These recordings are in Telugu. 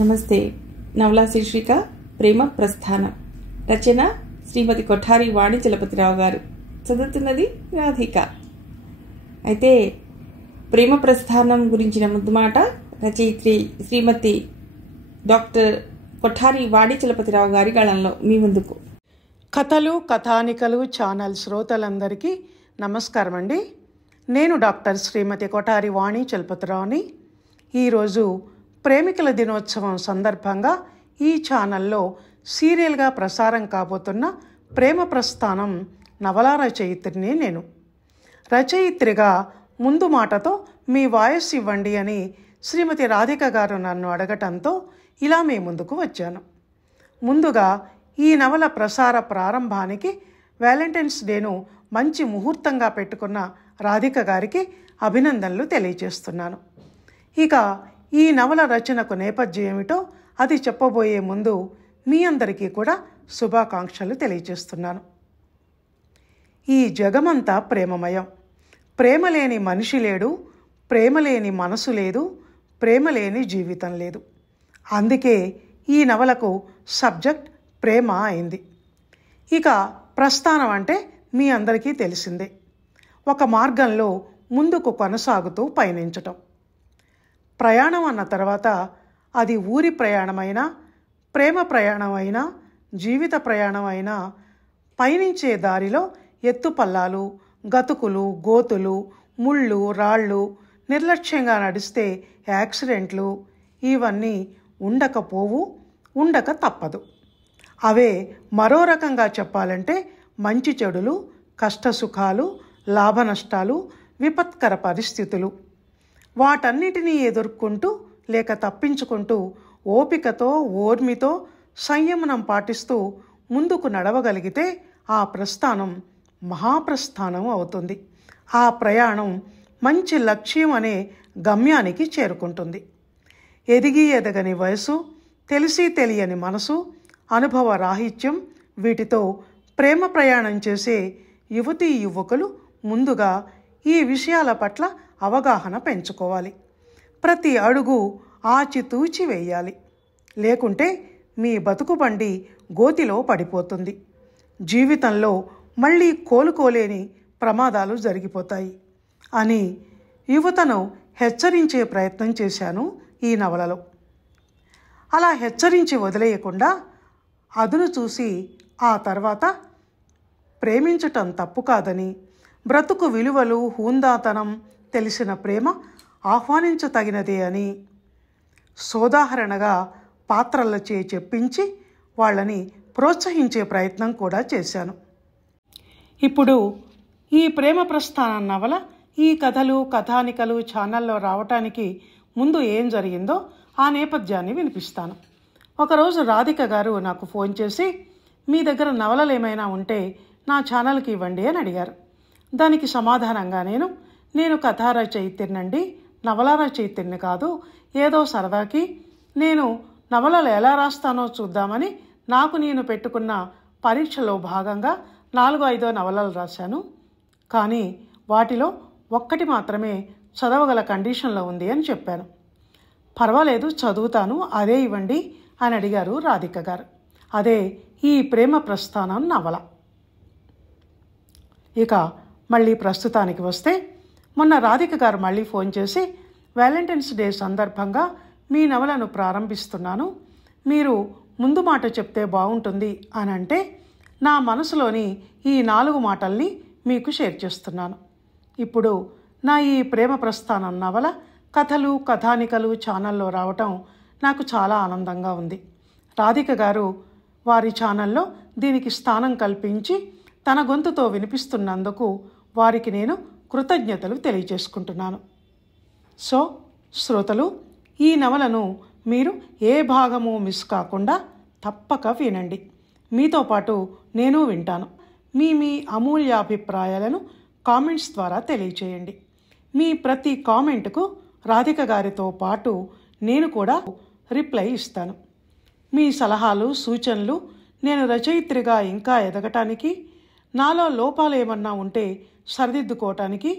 నమస్తే. నవలా శీర్షిక ప్రేమ ప్రస్థానం. రచన శ్రీమతి కొఠారి వాణి చలపతిరావు గారు. చదువుతున్నది రాధిక. అయితే ప్రేమ ప్రస్థానం గురించిన ముందు మాట రచయిత్రి శ్రీమతి డాక్టర్ కొఠారి వాణి చలపతిరావు గారి గళంలో మీ ముందుకు. కథలు కథానికలు ఛానల్ శ్రోతలందరికీ నమస్కారం అండి. నేను డాక్టర్ శ్రీమతి కొఠారి వాణి చలపతిరావుని. ఈరోజు ప్రేమికుల దినోత్సవం సందర్భంగా ఈ ఛానల్లో సీరియల్గా ప్రసారం కాబోతున్న ప్రేమ ప్రస్థానం నవలా రచయిత్రిని నేను. రచయిత్రిగా ముందు మాటతో మీ వాయిస్ ఇవ్వండి అని శ్రీమతి రాధిక గారు నన్ను అడగటంతో ఇలా మీ ముందుకు వచ్చాను. ముందుగా ఈ నవల ప్రసార ప్రారంభానికి వ్యాలంటైన్స్ డేను మంచి ముహూర్తంగా పెట్టుకున్న రాధిక గారికి అభినందనలు తెలియజేస్తున్నాను. ఇక ఈ నవల రచనకు నేపథ్యం ఏమిటో అది చెప్పబోయే ముందు మీ అందరికీ కూడా శుభాకాంక్షలు తెలియజేస్తున్నాను. ఈ జగమంతా ప్రేమమయం. ప్రేమ లేని మనిషి లేడు, ప్రేమ లేని మనసు లేదు, ప్రేమ లేని జీవితం లేదు. అందుకే ఈ నవలకు సబ్జెక్ట్ ప్రేమ అయింది. ఇక ప్రస్థానం అంటే మీ అందరికీ తెలిసిందే. ఒక మార్గంలో ముందుకు కొనసాగుతూ పయనించటం. ప్రయాణం అన్న తర్వాత అది ఊరి ప్రయాణమైనా, ప్రేమ ప్రయాణమైనా, జీవిత ప్రయాణమైనా పయనించే దారిలో ఎత్తుపల్లాలు, గతుకులు, గోతులు, ముళ్ళు, రాళ్ళు, నిర్లక్ష్యంగా నడిస్తే యాక్సిడెంట్లు ఇవన్నీ ఉండకపోవు, ఉండక తప్పదు. అవే మరో రకంగా చెప్పాలంటే మంచి చెడులు, కష్టసుఖాలు, లాభనష్టాలు, విపత్కర పరిస్థితులు. వాటన్నిటినీ ఎదుర్కొంటూ లేక తప్పించుకుంటూ ఓపికతో, ఓర్మితో, సంయమనం పాటిస్తూ ముందుకు నడవగలిగితే ఆ ప్రస్థానం మహాప్రస్థానం అవుతుంది. ఆ ప్రయాణం మంచి లక్ష్యం అనే గమ్యానికి చేరుకుంటుంది. ఎదిగి ఎదగని వయసు, తెలిసి తెలియని మనసు, అనుభవ రాహిత్యం వీటితో ప్రేమ ప్రయాణం చేసే యువతీ యువకులు ముందుగా ఈ విషయాల పట్ల అవగాహన పెంచుకోవాలి. ప్రతి అడుగు ఆచితూచి వేయాలి. లేకుంటే మీ బతుకు బండి గోతిలో పడిపోతుంది. జీవితంలో మళ్ళీ కోలుకోలేని ప్రమాదాలు జరిగిపోతాయి అని యువతను హెచ్చరించే ప్రయత్నం చేశాను ఈ నవలలో. అలా హెచ్చరించి వదిలేయకుండా అదును చూసి ఆ తర్వాత ప్రేమించటం తప్పు కాదని, బ్రతుకు విలువలు, హూందాతనం తెలిసిన ప్రేమ ఆహ్వానించతగినదే అని సోదాహరణగా పాత్రలచే చెప్పించి వాళ్ళని ప్రోత్సహించే ప్రయత్నం కూడా చేశాను. ఇప్పుడు ఈ ప్రేమ ప్రస్థానం నవల ఈ కథలు కథానికలు ఛానల్లో రావటానికి ముందు ఏం జరిగిందో ఆ నేపథ్యాన్ని వినిపిస్తాను. ఒకరోజు రాధిక గారు నాకు ఫోన్ చేసి, మీ దగ్గర నవలలు ఏమైనా ఉంటే నా ఛానల్కి ఇవ్వండి అని అడిగారు. దానికి సమాధానంగా నేను కథా రచయిత్రినండి, నవలా రచయిత్రిని కాదు, ఏదో సరదాకి నేను నవలలు ఎలా రాస్తానో చూద్దామని నాకు నేను పెట్టుకున్న పరీక్షలో భాగంగా 4-5 నవలలు రాశాను. కానీ వాటిలో ఒక్కటి మాత్రమే చదవగల కండిషన్లో ఉంది అని చెప్పాను. పర్వాలేదు చదువుతాను, అదే ఇవ్వండి అని అడిగారు రాధిక గారు. అదే ఈ ప్రేమ ప్రస్థానం నవల. ఇక మళ్ళీ ప్రస్తుతానికి వస్తే, మొన్న రాధిక గారు మళ్ళీ ఫోన్ చేసి, వ్యాలంటైన్స్ డే సందర్భంగా మీ నవలను ప్రారంభిస్తున్నాను, మీరు ముందు మాట చెప్తే బాగుంటుంది అని అంటే నా మనసులోని ఈ 4 మాటల్ని మీకు షేర్ చేస్తున్నాను. ఇప్పుడు నా ఈ ప్రేమ ప్రస్థానం నవల కథలు కథానికలు ఛానల్లో రావటం నాకు చాలా ఆనందంగా ఉంది. రాధిక గారు వారి ఛానల్లో దీనికి స్థానం కల్పించి తన గొంతుతో వినిపిస్తున్నందుకు వారికి నేను కృతజ్ఞతలు తెలియజేసుకుంటున్నాను. సో శ్రోతలు, ఈ నవలను మీరు ఏ భాగము మిస్ కాకుండా తప్పక వినండి. మీతో పాటు నేను వింటాను. మీ అమూల్యాభిప్రాయాలను కామెంట్స్ ద్వారా తెలియచేయండి. మీ ప్రతి కామెంట్కు రాధిక గారితో పాటు నేను కూడా రిప్లై ఇస్తాను. మీ సలహాలు, సూచనలు నేను రచయిత్రిగా ఇంకా ఎదగటానికి, నాలో లోపాలు ఏమన్నా ఉంటే సరిదిద్దుకోవటానికి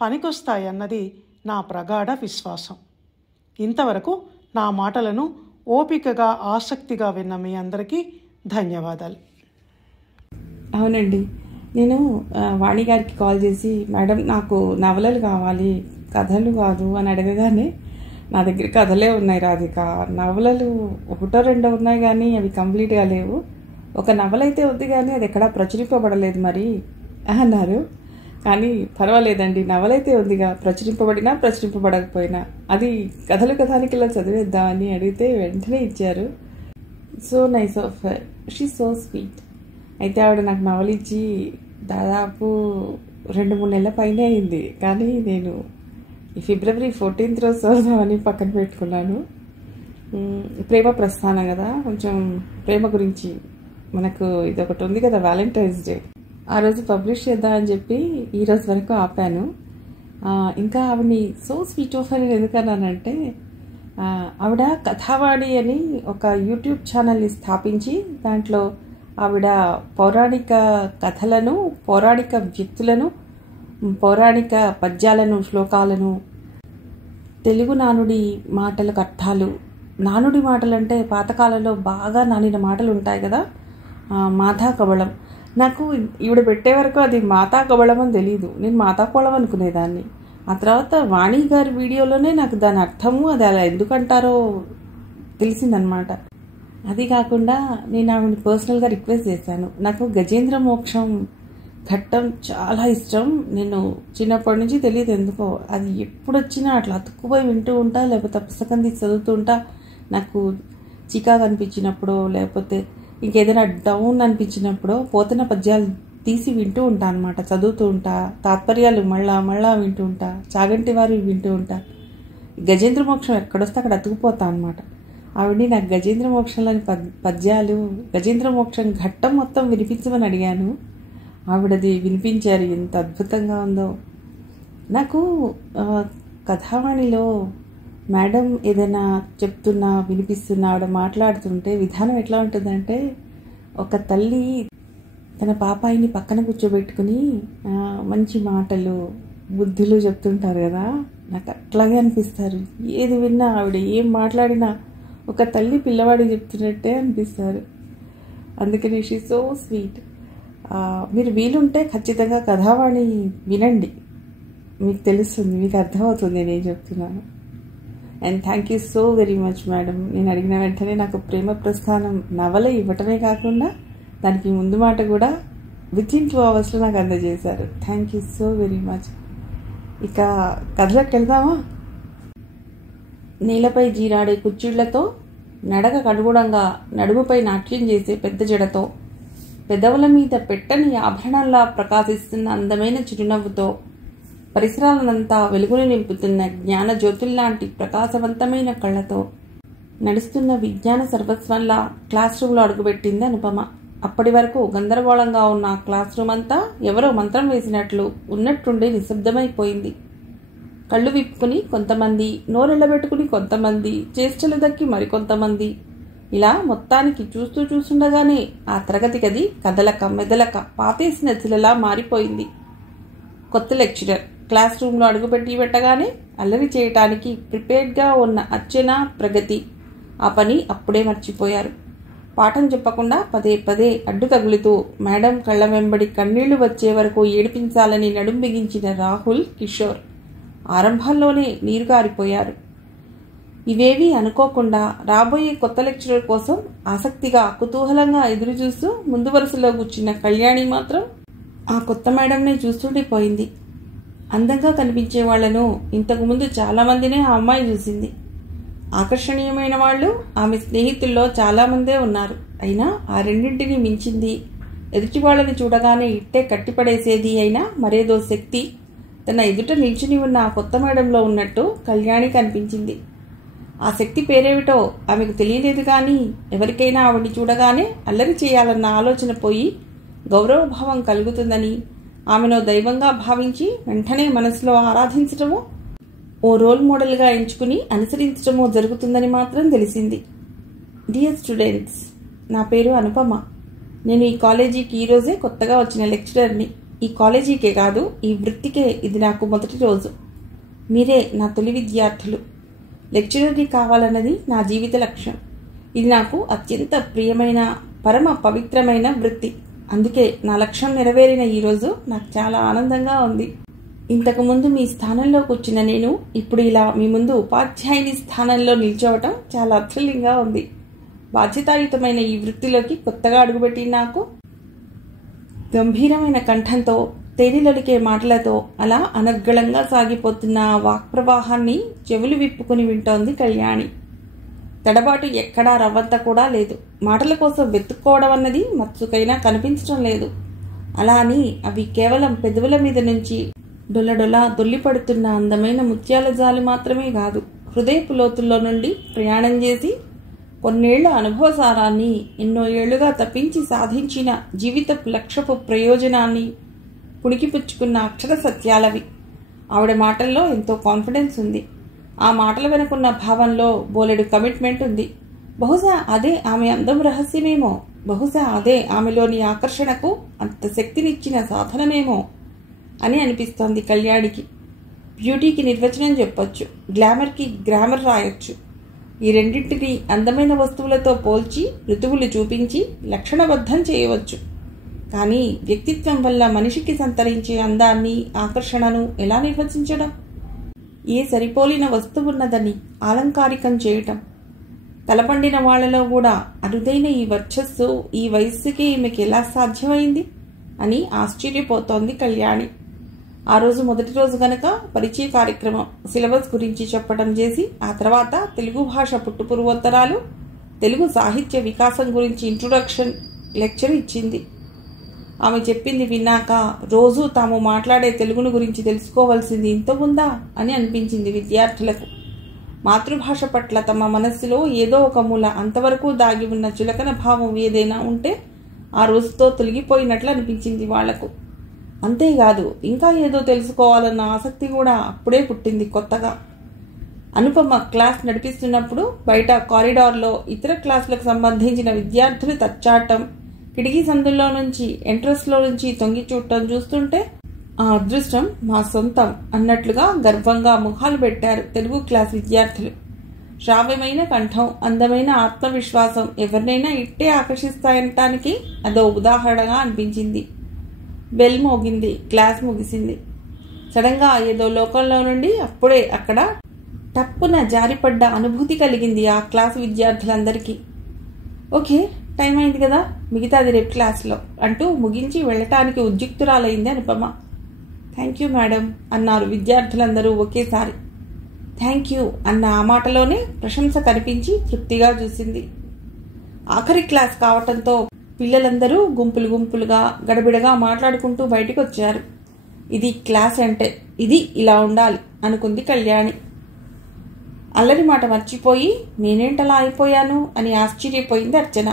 పనికొస్తాయన్నది నా ప్రగాఢ విశ్వాసం. ఇంతవరకు నా మాటలను ఓపికగా ఆసక్తిగా విన్న మీ అందరికీ ధన్యవాదాలు. అవునండి, నేను వాణి గారికి కాల్ చేసి, మేడం నాకు నవలలు కావాలి, కథలు కాదు అని అడగగానే, నా దగ్గర కథలే ఉన్నాయి రాధిక, నవలలు ఒకటో రెండో ఉన్నాయి కానీ అవి కంప్లీట్గా లేవు, ఒక నవల అయితే ఉంది కానీ అది ఎక్కడా ప్రచురింపబడలేదు మరి అన్నారు. కానీ పర్వాలేదండి, నవలైతే ఉందిగా, ప్రచురింపబడినా ప్రచురింపబడకపోయినా అది కథలు కథానికిలా చదివేద్దామని అడిగితే వెంటనే ఇచ్చారు. So nice of her, she so sweet. అయితే ఆవిడ నాకు నవల ఇచ్చి దాదాపు 2-3 నెలల పైన అయింది. కానీ నేను ఈ ఫిబ్రవరి 14th రోజు చదువుదామని పక్కన పెట్టుకున్నాను. ప్రేమ ప్రస్థానం కదా, కొంచెం ప్రేమ గురించి మనకు ఇది ఒకటి ఉంది కదా, వ్యాలంటైన్స్ డే, ఆ రోజు పబ్లిష్ చేద్దామని చెప్పి ఈరోజు వరకు ఆపాను. ఇంకా ఆవిడని సో స్వీట్ ఆఫ్ అని ఎందుకన్నానంటే, ఆవిడ కథావాణి అని ఒక యూట్యూబ్ ఛానల్ని స్థాపించి దాంట్లో ఆవిడ పౌరాణిక కథలను, పౌరాణిక వ్యక్తులను, పౌరాణిక పద్యాలను, శ్లోకాలను, తెలుగు నానుడి మాటలకు అర్థాలు, నానుడి మాటలు అంటే పాతకాలంలో బాగా నానిన మాటలు ఉంటాయి కదా, మాతా కబళం. నాకు ఈవిడ పెట్టే వరకు అది మాతా కబళం అని తెలియదు, నేను మాతా కోళం అనుకునేదాన్ని. ఆ తర్వాత వాణి గారి వీడియోలోనే నాకు దాని అర్థము, అది అలా ఎందుకంటారో తెలిసిందనమాట. అది కాకుండా నేను ఆవిడని పర్సనల్గా రిక్వెస్ట్ చేశాను, నాకు గజేంద్ర మోక్షం ఘట్టం చాలా ఇష్టం, నేను చిన్నప్పటి నుంచి తెలియదు ఎందుకో, అది ఎప్పుడు వచ్చినా అట్లా అతుక్కుపోయి వింటూ ఉంటా, లేకపోతే పుస్తకం తీసి చదువుతూ ఉంటా, నాకు చికాకు అనిపించినప్పుడు, లేకపోతే ఇంకేదైనా డౌన్ అనిపించినప్పుడు పోతన పద్యాలు తీసి వింటూ ఉంటా అనమాట, చదువుతూ ఉంటా, తాత్పర్యాలు మళ్ళా వింటూ ఉంటా, చాగంటి వారి వింటూ ఉంటా. గజేంద్ర మోక్షం ఎక్కడొస్తే అక్కడ అతుకుపోతా అనమాట. ఆవిడ నాకు గజేంద్ర మోక్షంలోని పద్యాలు, గజేంద్ర మోక్షం ఘట్టం మొత్తం వినిపించమని అడిగాను. ఆవిడది వినిపించారు, ఎంత అద్భుతంగా ఉందో. నాకు కథావాణిలో మేడం ఏదైనా చెప్తున్నా, వినిపిస్తున్నా, ఆవిడ మాట్లాడుతుంటే విధానం ఎట్లా ఉంటుందంటే, ఒక తల్లి తన పాపాయిని పక్కన కూర్చోబెట్టుకుని మంచి మాటలు, బుద్ధులు చెప్తుంటారు కదా, నాకు అట్లాగే అనిపిస్తారు. ఏది విన్నా, ఆవిడ ఏం మాట్లాడినా ఒక తల్లి పిల్లవాడికి చెప్తున్నట్టే అనిపిస్తారు. అందుకని షీ సో స్వీట్. మీరు వీలుంటే ఖచ్చితంగా కథావాణి వినండి, మీకు తెలుస్తుంది, మీకు అర్థమవుతుంది నేను చెప్తున్నాను. And thank you so very much madam. నేను అడిగిన వెంటనే నాకు ప్రేమ ప్రస్థానం నవల ఇవ్వటమే కాకుండా దానికి ముందు మాట కూడా within 2 hours నాకు అందజేశారు. Thank you so very much. ఇక కథలోకి వెళ్దామా? నేలపై జీరాడే కుర్చీళ్లతో, నడకకు అనుగుణంగా నడుముపై నాట్యం చేసే పెద్ద జడతో, పెదవుల మీద పెట్టని ఆభరణంలా ప్రకాశిస్తున్న అందమైన చిరునవ్వుతో, పరిసరాలనంతా వెలుగుని నింపుతున్న జ్ఞాన జ్యోతుల్లాంటి ప్రకాశవంతమైన కళ్ళతో నడుస్తున్న విజ్ఞాన సర్వస్వంలా క్లాస్ రూమ్లో అడుగుపెట్టింది అనుపమ. అప్పటి వరకు గందరగోళంగా ఉన్న క్లాస్ రూమ్ అంతా ఎవరో మంత్రం వేసినట్లు ఉన్నట్టుండి నిశ్శబ్దమైపోయింది. కళ్ళు విప్పుకుని కొంతమంది, నోరెళ్లబెట్టుకుని కొంతమంది, చేష్టలు దక్కి మరికొంతమంది, ఇలా మొత్తానికి చూస్తుండగానే ఆ తరగతి గది కదలక మెదలక పాతేసిన శిలలా మారిపోయింది. కొత్త లెక్చరర్ క్లాస్ రూమ్లో అడుగుపెట్టి పెట్టగానే అల్లరి చేయటానికి ప్రిపేర్డ్గా ఉన్న అర్చన, ప్రగతి ఆ పని అప్పుడే మర్చిపోయారు. పాఠం చెప్పకుండా పదే పదే అడ్డు తగులుతూ మేడం కళ్ళ వెంబడి కన్నీళ్లు వచ్చే వరకు ఏడిపించాలని నడుం బిగించిన రాహుల్, కిషోర్ ఆరంభంలోనే నీరు గారిపోయారు. ఇవేవీ అనుకోకుండా రాబోయే కొత్త లెక్చరర్ కోసం ఆసక్తిగా, కుతూహలంగా ఎదురుచూస్తూ ముందు వరుసలో కూర్చున్న కళ్యాణి మాత్రం ఆ కొత్త మేడంనే చూస్తుండిపోయింది. అందంగా కనిపించే వాళ్లను ఇంతకుముందు చాలామందినే ఆ అమ్మాయి చూసింది. ఆకర్షణీయమైన వాళ్ళు ఆమె స్నేహితుల్లో చాలామందే ఉన్నారు. అయినా ఆ రెండింటినీ మించింది, ఎదుటి వాళ్ళని చూడగానే ఇట్టే కట్టిపడేసేది అయినా మరేదో శక్తి తన ఎదుట నిల్చుని ఉన్న ఆ కొత్త మేడంలో ఉన్నట్టు కళ్యాణి కనిపించింది. ఆ శక్తి పేరేమిటో ఆమెకు తెలియలేదు. కానీ ఎవరికైనా ఆవిడ్ని చూడగానే అల్లరి చేయాలన్న ఆలోచన పోయి గౌరవభావం కలుగుతుందని, ఆమెను దైవంగా భావించి వెంటనే మనసులో ఆరాధించటమో, ఓ రోల్ మోడల్గా ఎంచుకుని అనుసరించడమో జరుగుతుందని మాత్రం తెలిసింది. డియర్ స్టూడెంట్స్, నా పేరు అనుపమ. నేను ఈ కాలేజీకి ఈరోజే కొత్తగా వచ్చిన లెక్చరర్ని. ఈ కాలేజీకే కాదు, ఈ వృత్తికే ఇది నాకు మొదటి రోజు. మీరే నా తొలి విద్యార్థులు. లెక్చరర్ని కావాలన్నది నా జీవిత లక్ష్యం. ఇది నాకు అత్యంత ప్రియమైన పరమ పవిత్రమైన వృత్తి. అందుకే నా లక్ష్యం నెరవేరిన ఈరోజు నాకు చాలా ఆనందంగా ఉంది. ఇంతకుముందు మీ స్థానంలో కూర్చున్న నేను ఇప్పుడు ఇలా మీ ముందు ఉపాధ్యాయుని స్థానంలో నిల్చోవటం చాలా థ్రిల్లింగ్గా ఉంది. బాధ్యతాయుతమైన ఈ వృత్తిలోకి కొత్తగా అడుగుపెట్టి నాకు గంభీరమైన కంఠంతో తేనెలొలికే మాటలతో అలా అనర్గళంగా సాగిపోతున్న ఆ వాక్ ప్రవాహాన్ని చెవులు విప్పుకుని వింటోంది కళ్యాణి. తడబాటు ఎక్కడా రవ్వంత కూడా లేదు. మాటల కోసం వెతుక్కోవడం అన్నది మత్సుకైనా కనిపించడం లేదు. అలా అని అవి కేవలం పెదవుల మీద నుంచి డొల్లడొలా దొల్లిపడుతున్న అందమైన ముత్యాల జాలి మాత్రమే కాదు. హృదయపు లోతుల్లో నుండి ప్రయాణం చేసి కొన్నేళ్ల అనుభవసారాన్ని, ఎన్నో ఏళ్లుగా తప్పించి సాధించిన జీవితపు లక్ష్యపు ప్రయోజనాన్ని పుణికిపుచ్చుకున్న అక్షర సత్యాలవి. ఆవిడ మాటల్లో ఎంతో కాన్ఫిడెన్స్ ఉంది. ఆ మాటల వెనుకున్న భావంలో బోలెడు కమిట్మెంట్ ఉంది. బహుశా అదే ఆమె అందం రహస్యమేమో. బహుశా అదే ఆమెలోని ఆకర్షణకు అంత శక్తినిచ్చిన సాధనమేమో అని అనిపిస్తోంది కళ్యాణికి. బ్యూటీకి నిర్వచనం చెప్పొచ్చు, గ్లామర్కి గ్రామర్ రాయొచ్చు. ఈ రెండింటినీ అందమైన వస్తువులతో పోల్చి ఋతువులు చూపించి లక్షణబద్ధం చేయవచ్చు. కానీ వ్యక్తిత్వం వల్ల మనిషికి సంతరించే అందాన్ని, ఆకర్షణను ఎలా నిర్వచించడం? ఏ సరిపోలిన వస్తువున్నదని ఆలంకారికం చేయటం? తలపండిన వాళ్లలో కూడా అరుదైన ఈ వర్చస్సు ఈ వయస్సుకి ఈమెకి ఎలా సాధ్యమైంది అని ఆశ్చర్యపోతోంది కళ్యాణి. ఆ రోజు మొదటి రోజు గనక పరిచయ కార్యక్రమం, సిలబస్ గురించి చెప్పడం చేసి ఆ తర్వాత తెలుగు భాష పుట్టుపూర్వోత్తరాలు, తెలుగు సాహిత్య వికాసం గురించి ఇంట్రొడక్షన్ లెక్చర్ ఇచ్చింది. ఆమె చెప్పింది విన్నాక రోజు తాము మాట్లాడే తెలుగును గురించి తెలుసుకోవాల్సింది ఇంత ఉందా అని అనిపించింది విద్యార్థులకు. మాతృభాష పట్ల తమ మనస్సులో ఏదో ఒక మూల అంతవరకు దాగి ఉన్న చులకన భావం ఏదైనా ఉంటే ఆ రోజుతో తొలగిపోయినట్లు అనిపించింది వాళ్లకు. అంతేకాదు, ఇంకా ఏదో తెలుసుకోవాలన్న ఆసక్తి కూడా అప్పుడే పుట్టింది కొత్తగా. అనుపమ క్లాస్ నడిపిస్తున్నప్పుడు బయట కారిడార్లో ఇతర క్లాసులకు సంబంధించిన విద్యార్థులు తచ్చాటం, కిటికీ సందుల్లో నుంచి ఎంట్రన్స్లో నుంచి తొంగి చూడటం చూస్తుంటే ఆ అదృష్టం మా సొంతం అన్నట్లుగా గర్వంగా ముఖాలు పెట్టారు తెలుగు క్లాస్ విద్యార్థులు. శ్రావ్యమైన కంఠం, అందమైన ఆత్మవిశ్వాసం ఎవరినైనా ఇట్టే ఆకర్షిస్తాయనటానికి అదో ఉదాహరణగా అనిపించింది. బెల్ మోగింది, క్లాస్ ముగిసింది. సడన్గా ఏదో లోకంలో నుండి అప్పుడే అక్కడ టప్పున జారిపడ్డ అనుభూతి కలిగింది ఆ క్లాసు విద్యార్థులందరికీ. ఓకే, టైం అయింది కదా, మిగతాది రేపు క్లాస్లో అంటూ ముగించి వెళ్ళటానికి ఉద్యుక్తురాలైంది అనుపమ. థ్యాంక్ యూ మేడం అన్నారు విద్యార్థులందరూ ఒకేసారి. థ్యాంక్ యూ అన్న ఆ మాటలోనే ప్రశంస కనిపించి తృప్తిగా చూసింది. ఆఖరి క్లాస్ కావటంతో పిల్లలందరూ గుంపులు గుంపులుగా గడబిడగా మాట్లాడుకుంటూ బయటికి వచ్చారు. ఇది క్లాస్ అంటే, ఇది ఇలా ఉండాలి అనుకుంది కళ్యాణి. అల్లరి మాట మర్చిపోయి నేనేంటలా అయిపోయాను అని ఆశ్చర్యపోయింది అర్చన.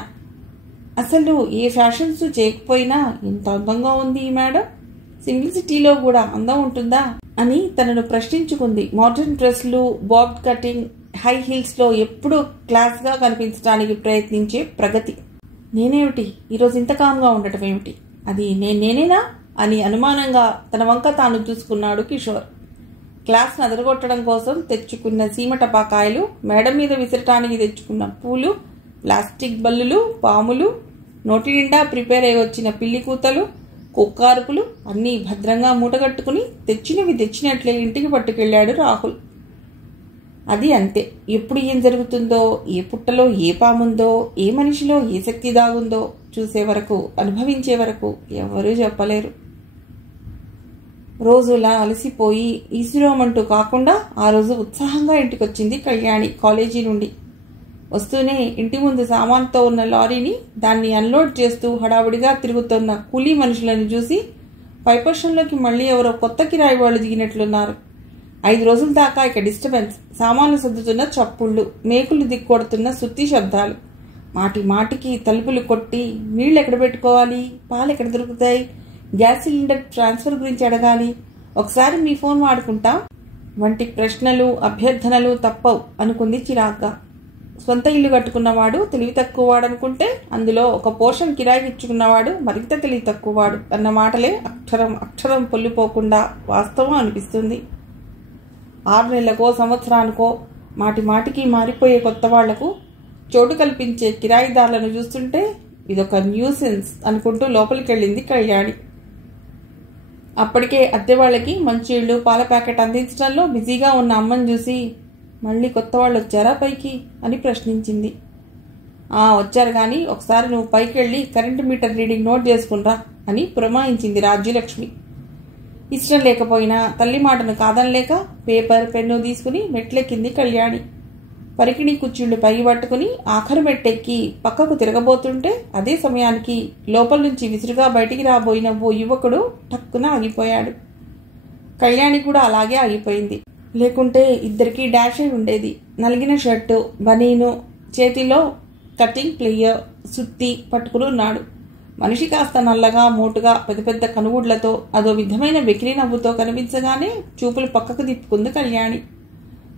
అసలు ఏ ఫ్యాషన్స్ చేయకపోయినా ఎంత అందంగా ఉంది ఈ మేడం, సింప్లిసిటీలో కూడా అందం ఉంటుందా అని తనను ప్రశ్నించుకుంది. మోడర్న్ డ్రెస్లు, బాబ్ కటింగ్, హై హీల్స్లో ఎప్పుడూ క్లాస్గా కనిపించడానికి ప్రయత్నించే ప్రగతి. నేనేమిటి ఈరోజు ఇంత కామ్గా ఉండటం ఏమిటి, అది నేనేనా అని అనుమానంగా తన వంక తాను చూసుకున్నాడు కిషోర్. క్లాస్ను అదరగొట్టడం కోసం తెచ్చుకున్న సీమటపాకాయలు, మేడం మీద విసరటానికి తెచ్చుకున్న పూలు, ప్లాస్టిక్ బల్లులు, పాములు, నోటి నిండా ప్రిపేర్ అయి వచ్చిన పిల్లి కూతలు, కుక్కారుపులు అన్నీ భద్రంగా మూటగట్టుకుని తెచ్చినవి తెచ్చినట్లే ఇంటికి పట్టుకెళ్లాడు రాహుల్. అది అంతే. ఎప్పుడు ఏం జరుగుతుందో, ఏ పుట్టలో ఏ పాముందో, ఏ మనిషిలో ఏ శక్తి దాగుందో చూసే వరకు, అనుభవించే వరకు ఎవరూ చెప్పలేరు. రోజులా అలసిపోయి ఈశ్వరమంటూ కాకుండా ఆ రోజు ఉత్సాహంగా ఇంటికొచ్చింది కళ్యాణి కాలేజీ నుండి. వస్తూనే ఇంటి ముందు సామాన్తో ఉన్న లారీని, దాన్ని అన్లోడ్ చేస్తూ హడావుడిగా తిరుగుతున్న కూలీ మనుషులను చూసి పైపర్షంలోకి మళ్లీ ఎవరో కొత్త కిరాయి వాళ్ళు దిగినట్లున్నారు. 5 రోజుల దాకా ఇక డిస్టర్బెన్స్, సామాన్లు సర్దుతున్న చప్పుళ్ళు, మేకులు దిక్కొడుతున్న సుత్తి శబ్దాలు, మాటి మాటికి తలుపులు కొట్టి నీళ్లు ఎక్కడ పెట్టుకోవాలి, పాలు ఎక్కడ దొరుకుతాయి, గ్యాస్ సిలిండర్ ట్రాన్స్ఫర్ గురించి అడగాలి, ఒకసారి మీ ఫోన్ వాడుకుంటాం వంటి ప్రశ్నలు, అభ్యర్థనలు తప్పవు అనుకుంది చిరాగ్గా. సొంత ఇల్లు కట్టుకున్నవాడు తెలివి తక్కువవాడనుకుంటే అందులో ఒక పోర్షన్ కిరాయికి ఇచ్చుకున్నవాడు మరింత తెలివి తక్కువవాడు అన్న మాటలే అక్షరం అక్షరం పొల్లిపోకుండా వాస్తవం అనిపిస్తుంది. 6 నెలలకో సంవత్సరానికో మాటి మాటికి మారిపోయే కొత్త వాళ్లకు చోటు కల్పించే కిరాయిదారులను చూస్తుంటే ఇదొక న్యూసెన్స్ అనుకుంటూ లోపలికి వెళ్ళింది కళ్యాణి. అప్పటికే అద్దె వాళ్ళకి మంచినీళ్ళు పాల ప్యాకెట్ అందించడంలో బిజీగా ఉన్న అమ్మని చూసి, మళ్ళీ కొత్త వాళ్ళు వచ్చారా పైకి అని ప్రశ్నించింది. వచ్చారు కానీ ఒకసారి నువ్వు పైకి వెళ్ళి కరెంటు మీటర్ రీడింగ్ నోట్ చేసుకునిరా అని పురమాయించింది రాజ్యలక్ష్మి. ఇష్టం లేకపోయినా తల్లి మాటను కాదనలేక పేపర్ పెన్ను తీసుకుని మెట్లెక్కింది కళ్యాణి. పరికిణి కుర్చీళ్లు పైకి పట్టుకుని ఆఖరి మెట్టెక్కి పక్కకు తిరగబోతుంటే అదే సమయానికి లోపల నుంచి విసురుగా బయటికి రాబోయిన ఓ యువకుడు టక్కున ఆగిపోయాడు. కళ్యాణి కూడా అలాగే ఆగిపోయింది. లేకుంటే ఇద్దరికీ డాష్ అయి ఉండేది. నలిగిన షర్టు, బనీను, చేతిలో కటింగ్ ప్లేయర్, సుత్తి పట్టుకుని ఉన్నాడు. మనిషి కాస్త నల్లగా మోటుగా పెద్ద పెద్ద కనుగుడ్లతో అదో విధమైన వెకిలి నవ్వుతో కనిపించగానే చూపులు పక్కకు తిప్పుకుంది కళ్యాణి.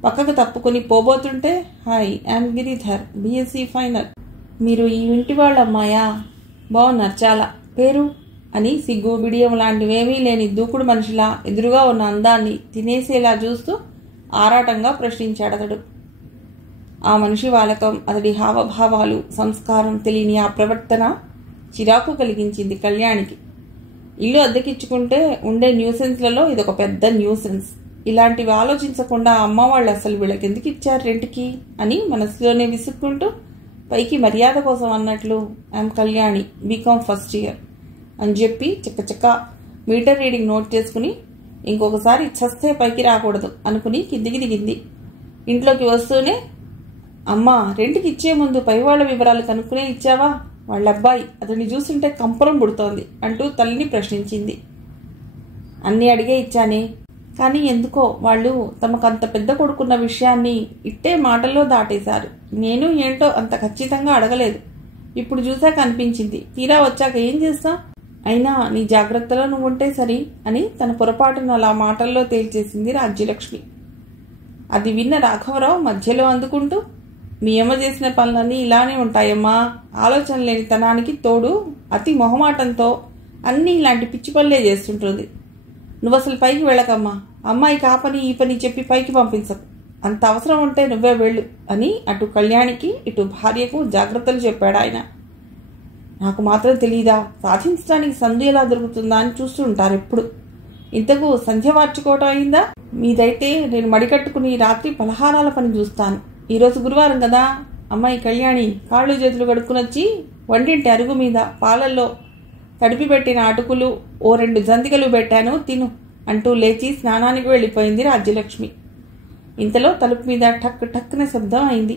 పక్కకు తప్పుకుని పోబోతుంటే, hi, I'm Giridhar, BSc final. మీరు ఈ ఇంటి వాళ్ళ అమ్మాయా? బాగున్నారు చాలా. పేరు అని సిగ్గు బిడియం లాంటివేమీ లేని దూకుడు మనిషిలా ఎదురుగా ఉన్న అందాన్ని తినేసేలా చూస్తూ ఆరాటంగా ప్రశ్నించాడతడు. ఆ మనిషి వాలకం, అతడి హావభావాలు, సంస్కారం తెలియని ఆ ప్రవర్తన చిరాకు కలిగించింది కళ్యాణికి. ఇల్లు అద్దెకిచ్చుకుంటే ఉండే న్యూసెన్స్లలో ఇదొక పెద్ద న్యూసెన్స్. ఇలాంటివి ఆలోచించకుండా అమ్మ వాళ్ళు అసలు వీళ్ళకి ఎందుకు ఇచ్చారు రెంట్కి అని మనసులోనే విసుక్కుంటూ పైకి మర్యాద కోసం అన్నట్లు, I'm Kalyani, BCom first year అని చెప్పి చక్కచక్క మీటర్ రీడింగ్ నోట్ చేసుకుని ఇంకొకసారి చస్తే పైకి రాకూడదు అనుకుని కిందికి దిగింది. ఇంట్లోకి వస్తూనే, అమ్మా, రెంట్కి ఇచ్చే ముందు పైవాళ్ల వివరాలు కనుక్కునే ఇచ్చావా? వాళ్ళ అబ్బాయి, అతన్ని చూస్తుంటే కంపరం పుడుతోంది అంటూ తల్లిని ప్రశ్నించింది. అన్నీ అడిగే ఇచ్చానే, కానీ ఎందుకో వాళ్ళు తమకంత పెద్ద కొడుకున్న విషయాన్ని ఇట్టే మాటల్లో దాటేశారు. నేను ఏంటో అంత ఖచ్చితంగా అడగలేదు. ఇప్పుడు చూశాక అనిపించింది. తీరా వచ్చాక ఏం చేస్తా? అయినా నీ జాగ్రత్తలో నువ్వుంటే సరి అని తన పొరపాటును అలా మాటల్లో తేల్చేసింది రాజ్యలక్ష్మి. అది విన్న రాఘవరావు మధ్యలో అందుకుంటూ, మీ అమ్మ చేసిన పనులన్నీ ఇలానే ఉంటాయమ్మా. ఆలోచన లేని తనానికి తోడు అతి మొహమాటంతో అన్నీ ఇలాంటి పిచ్చి పనులే చేస్తుంటుంది. నువ్వు అసలు పైకి వెళ్ళకమ్మా. అమ్మాయికి ఆ పని ఈ పని చెప్పి పైకి పంపించకు. అంత అవసరం ఉంటే నువ్వే వెళ్ళు అని అటు కళ్యాణికి ఇటు భార్యకు జాగ్రత్తలు చెప్పాడు ఆయన. నాకు మాత్రం తెలీదా, సాధించడానికి సందు ఎలా దొరుకుతుందా అని చూస్తూ ఉంటారు ఎప్పుడు. ఇంతకు సంధ్య మార్చుకోవటం అయిందా? మీదైతే నేను మడికట్టుకుని రాత్రి పలహారాల పని చూస్తాను. ఈరోజు గురువారం కదా. అమ్మాయి కళ్యాణి కాళ్ళు చేతులు కడుక్కునొచ్చి వంటింటి అరుగు మీద పాలల్లో తడిపి పెట్టిన అటుకులు 2 జంతికలు పెట్టాను, తిను అంటూ లేచి స్నానానికి వెళ్ళిపోయింది రాజ్యలక్ష్మి. ఇంతలో తలుపు మీద టక్ టక్కున శబ్దం అయింది.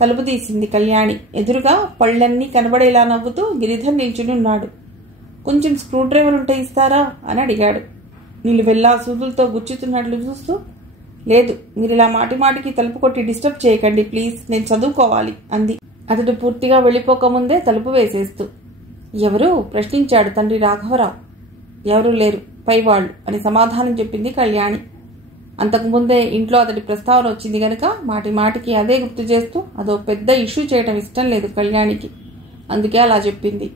తలుపు తీసింది కళ్యాణి. ఎదురుగా పళ్ళన్నీ కనబడేలా నవ్వుతూ గిరిధర్ నిల్చుని ఉన్నాడు. కొంచెం స్క్రూ డ్రైవర్ ఉంటే ఇస్తారా అని అడిగాడు. నిలువెల్లా సూదులతో గుచ్చుతున్నట్లు చూస్తూ, లేదు, మీరు ఇలా మాటి మాటికి తలుపు కొట్టి డిస్టర్బ్ చేయకండి ప్లీజ్, నేను చదువుకోవాలి అంది. అతడు పూర్తిగా వెళ్ళిపోకముందే తలుపు వేసేస్తూ. ఎవరు ప్రశ్నించాడు తండ్రి రాఘవరావు. ఎవరూ లేరు, పైవాళ్లు అని సమాధానం చెప్పింది కళ్యాణి. అంతకుముందే ఇంట్లో అతడి ప్రస్తావన వచ్చింది గనక మాటి మాటికి అదే గుర్తు చేస్తూ అదో పెద్ద ఇష్యూ చేయటం ఇష్టం లేదు కళ్యాణికి. అందుకే అలా చెప్పింది.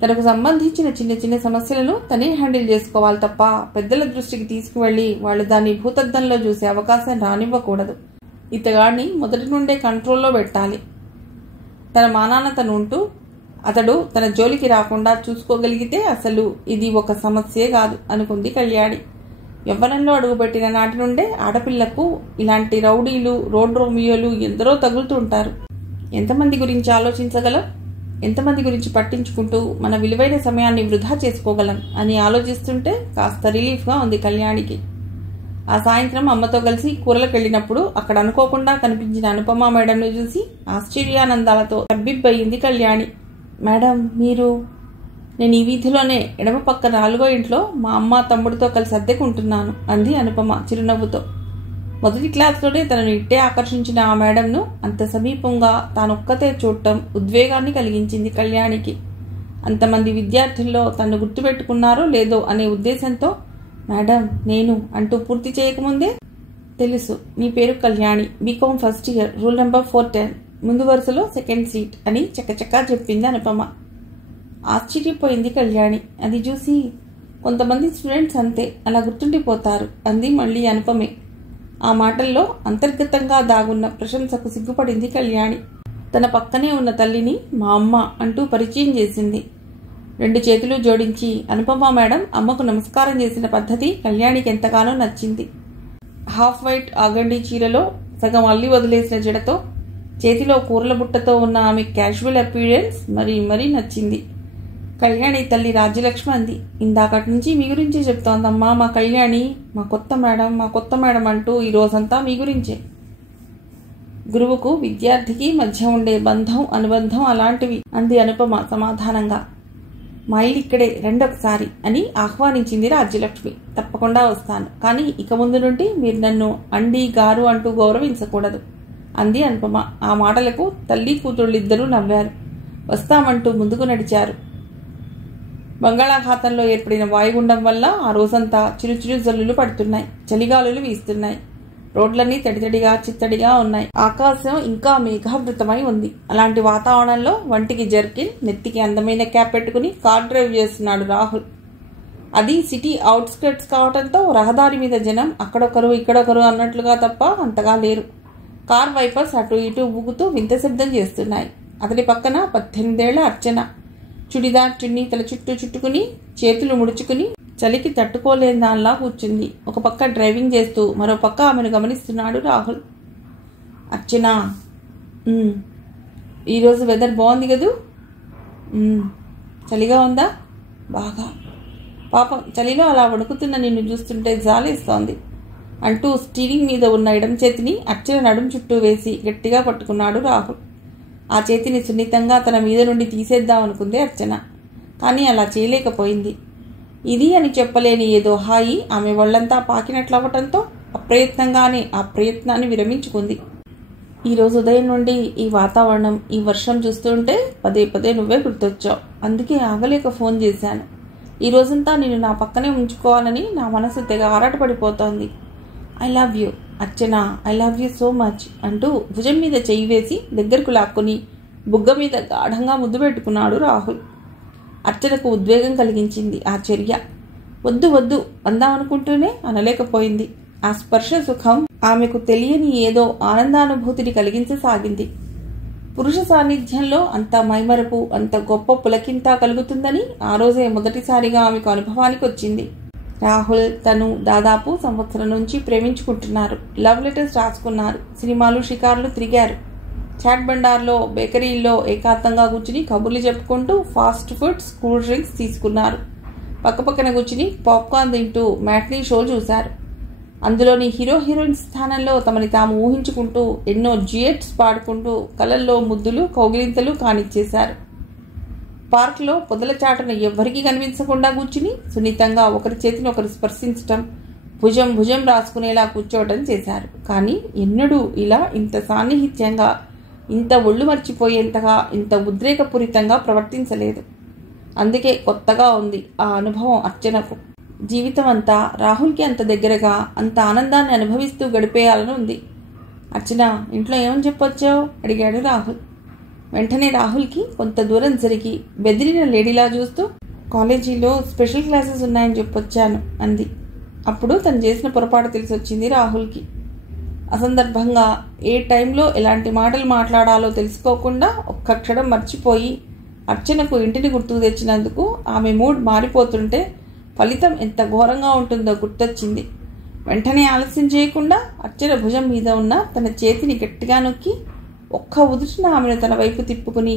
తనకు సంబంధించిన చిన్న చిన్న సమస్యలను తనే హ్యాండిల్ చేసుకోవాలి తప్ప పెద్దల దృష్టికి తీసుకువెళ్లి వాళ్ళు దాన్ని భూతద్దంలో చూసే అవకాశం రానివ్వకూడదు. ఇతగాడిని మొదటి నుండే కంట్రోల్లో పెట్టాలి. తన మానాన తను ఉంటూ అతడు తన జోలికి రాకుండా చూసుకోగలిగితే అసలు ఇది ఒక సమస్యే కాదు అనుకుంది కళ్యాణి. యవ్వనంలో అడుగుపెట్టిన నాటి నుండే ఆడపిల్లకు ఇలాంటి రౌడీలు, రోడ్ రోమియోలు ఎందరో తగులుతూ ఉంటారు. ఎంతమంది గురించి ఆలోచించగలం, ఎంతమంది గురించి పట్టించుకుంటూ మన విలువైన సమయాన్ని వృధా చేసుకోగలం అని ఆలోచిస్తుంటే కాస్త రిలీఫ్గా ఉంది కళ్యాణికి. ఆ సాయంత్రం అమ్మతో కలిసి కూరలకు వెళ్ళినప్పుడు అక్కడ అనుకోకుండా కనిపించిన అనుపమ మేడంను చూసి ఆశ్చర్యానందాలతో తబ్బిబ్బయింది కళ్యాణి. మేడం, మీరు? నేను ఈ వీధిలోనే ఎడమ పక్క 4వ ఇంట్లో మా అమ్మ తమ్ముడితో కలిసి అద్దెకుంటున్నాను అంది అనుపమ చిరునవ్వుతో. మొదటి క్లాస్లోనే తనను ఇట్టే ఆకర్షించిన ఆ మేడంను అంత సమీపంగా తానొక్కతే చూడటం ఉద్వేగాన్ని కలిగించింది కళ్యాణికి. అంతమంది విద్యార్థుల్లో తను గుర్తుపెట్టుకున్నారో లేదో అనే ఉద్దేశంతో, మేడం నేను అంటూ పూర్తి చేయకముందే, తెలుసు, నీ పేరు Kalyani, BCom first year, rule number 410, ముందు వరుసలో 2nd సీట్ అని చక్కచక్కా చెప్పింది అనుపమ. ఆశ్చర్యపోయింది కళ్యాణి. అది చూసి, కొంతమంది స్టూడెంట్స్ అంతే, అలా గుర్తుండిపోతారు అంది మళ్ళీ అనుపమే. ఆ మాటల్లో అంతర్గతంగా దాగున్న ప్రశంసకు సిగ్గుపడింది కళ్యాణి. తన పక్కనే ఉన్న తల్లిని మా అమ్మ అంటూ పరిచయం చేసింది. 2 చేతులు జోడించి అనుపమ మేడం అమ్మకు నమస్కారం చేసిన పద్ధతి కళ్యాణికి ఎంతగానో నచ్చింది. హాఫ్ వైట్ ఆగండి చీరలో సగం అల్లి వదిలేసిన జడతో చేతిలో కూరల బుట్టతో ఉన్న ఆమె క్యాజువల్ అపీరెన్స్ మరీ నచ్చింది. కళ్యాణి తల్లి రాజ్యలక్ష్మి అంది, ఇందాకటి నుంచి మీ గురించే చెప్తోందమ్మా మా కళ్యాణి, మా కొత్త మేడం అంటూ ఈ రోజంతా మీ గురించే. గురువుకు విద్యార్థికి మధ్య ఉండే బంధం అనుబంధం అలాంటివి అంది అనుపమ సమాధానంగా. మా ఇల్లు ఇక్కడే రెండొకసారి అని ఆహ్వానించింది రాజ్యలక్ష్మి. తప్పకుండా వస్తాను, కానీ ఇక ముందు నుండి మీరు నన్ను అండి గారు అంటూ గౌరవించకూడదు అంది అనుపమ. ఆ మాటలకు తల్లి కూతుళ్ళిద్దరూ నవ్వారు. వస్తామంటూ ముందుకు నడిచారు. బంగాళాఖాతంలో ఏర్పడిన వాయుగుండం వల్ల ఆ రోజంతా చిరుచిరు జల్లులు పడుతున్నాయి. చలిగాలులు వీస్తున్నాయి. రోడ్లన్నీ తడితడిగా చిత్తడిగా ఉన్నాయి. ఆకాశం ఇంకా మేఘావృతమై ఉంది. అలాంటి వాతావరణంలో వంటికి జర్కిన్, నెత్తికి అందమైన క్యాప్ పెట్టుకుని కార్ డ్రైవ్ చేస్తున్నాడు రాహుల్. అది సిటీ అవుట్స్కర్ట్స్ కావడంతో రహదారి మీద జనం అక్కడొకరు ఇక్కడొకరు అన్నట్లుగా తప్ప అంతగా లేరు. కార్ వైపర్స్ అటు ఇటు ఊగుతూ వింత శబ్దం చేస్తున్నాయి. అతడి పక్కన 18 ఏళ్ల అర్చన చుడిదార్ చున్నీ తల చుట్టూ చుట్టుకుని చేతులు ముడుచుకుని చలికి తట్టుకోలేని దానిలా కూర్చుంది. ఒక పక్క డ్రైవింగ్ చేస్తూ మరో పక్క ఆమెను గమనిస్తున్నాడు రాహుల్. అర్చన, ఈరోజు వెదర్ బాగుంది కదూ? చలిగా ఉందా? బాగా. పాపం చలిలో అలా వణుకుతున్న నిన్ను చూస్తుంటే జాలేస్తోంది అంటూ స్టీరింగ్ మీద ఉన్న ఎడమ చేతిని అర్చన నడుం చుట్టూ వేసి గట్టిగా పట్టుకున్నాడు రాహుల్. ఆ చేతిని సున్నితంగా తన మీద నుండి తీసేద్దామనుకుంది అర్చన. కానీ అలా చేయలేకపోయింది. ఇది అని చెప్పలేని ఏదో హాయి ఆమె ఒళ్లంతా పాకినట్లవ్వటంతో అప్రయత్నంగానే ఆ ప్రయత్నాన్ని విరమించుకుంది. ఈరోజు ఉదయం నుండి ఈ వాతావరణం, ఈ వర్షం చూస్తుంటే పదే నువ్వే గుర్తొచ్చావు. అందుకే ఆగలేక ఫోన్ చేశాను. ఈ రోజంతా నేను నా పక్కనే ఉంచుకోవాలని నా మనసు తెగ ఆరాటపడిపోతోంది. I love you Archana, I love you so much అంటూ భుజం మీద చెయ్యి వేసి దగ్గరకు లాక్కుని బుగ్గ మీద గాఢంగా ముద్దు పెట్టుకున్నాడు రాహుల్. అర్చనకు ఉద్వేగం కలిగించింది ఆ చర్య. వద్దు అందామనుకుంటూనే అనలేకపోయింది. ఆ స్పర్శ సుఖం ఆమెకు తెలియని ఏదో ఆనందానుభూతిని కలిగించసాగింది. పురుష సాన్నిధ్యంలో అంత మైమరపు, అంత గొప్ప పులకింత కలుగుతుందని ఆ రోజే మొదటిసారిగా ఆమెకు అనుభవానికి వచ్చింది. రాహుల్ తను దాదాపు సంవత్సరం నుంచి ప్రేమించుకుంటున్నారు. లవ్ లెటర్స్ రాసుకున్నారు. సినిమాలు షికార్లు తిరిగారు. చాట్ బండార్లో, బేకరీల్లో ఏకాంతంగా కూర్చుని కబుర్లు చెప్పుకుంటూ ఫాస్ట్ ఫుడ్స్, కూల్ డ్రింక్స్ తీసుకున్నారు. పక్కపక్కన కూర్చుని పాప్కార్న్ తింటూ మ్యాట్నీ షోలు చూశారు. అందులోని హీరోయిన్ స్థానంలో తమని తాము ఊహించుకుంటూ ఎన్నో డ్యూయెట్స్ పాడుకుంటూ కలల్లో ముద్దులు కౌగిలింతలు కానిచ్చేశారు. పార్క్లో పొదల చాటున ఎవ్వరికీ కనిపించకుండా కూర్చుని సున్నితంగా ఒకరి చేతిని ఒకరు స్పర్శించటం, భుజం రాసుకునేలా కూర్చోవటం చేశారు. కానీ ఎన్నడూ ఇలా ఇంత సాన్నిహిత్యంగా, ఇంత ఒళ్ళు మర్చిపోయేంతగా, ఇంత ఉద్రేకపూరితంగా ప్రవర్తించలేదు. అందుకే కొత్తగా ఉంది ఆ అనుభవం అర్చనకు. జీవితం అంతా రాహుల్కి అంత దగ్గరగా, అంత ఆనందాన్ని అనుభవిస్తూ గడిపేయాలని ఉంది. అర్చన, ఇంట్లో ఏమని చెప్పొచ్చావు అడిగాడు రాహుల్. వెంటనే రాహుల్కి కొంత దూరం జరిగి బెదిరిన లేడీలా చూస్తూ కాలేజీలో స్పెషల్ క్లాసెస్ ఉన్నాయని చెప్పొచ్చాను అంది. అప్పుడు తను చేసిన పొరపాటు తెలిసొచ్చింది రాహుల్కి. అసందర్భంగా ఏ టైంలో ఎలాంటి మాటలు మాట్లాడాలో తెలుసుకోకుండా ఒక్క క్షణం మర్చిపోయి అర్చనకు ఇంటిని గుర్తుకు తెచ్చినందుకు ఆమె మూడ్ మారిపోతుంటే ఫలితం ఎంత ఘోరంగా ఉంటుందో గుర్తొచ్చింది. వెంటనే ఆలస్యం చేయకుండా అర్చన భుజం మీద ఉన్న తన చేతిని గట్టిగా నొక్కి ఒక్క ఉదుటిన ఆమెను తన వైపు తిప్పుకుని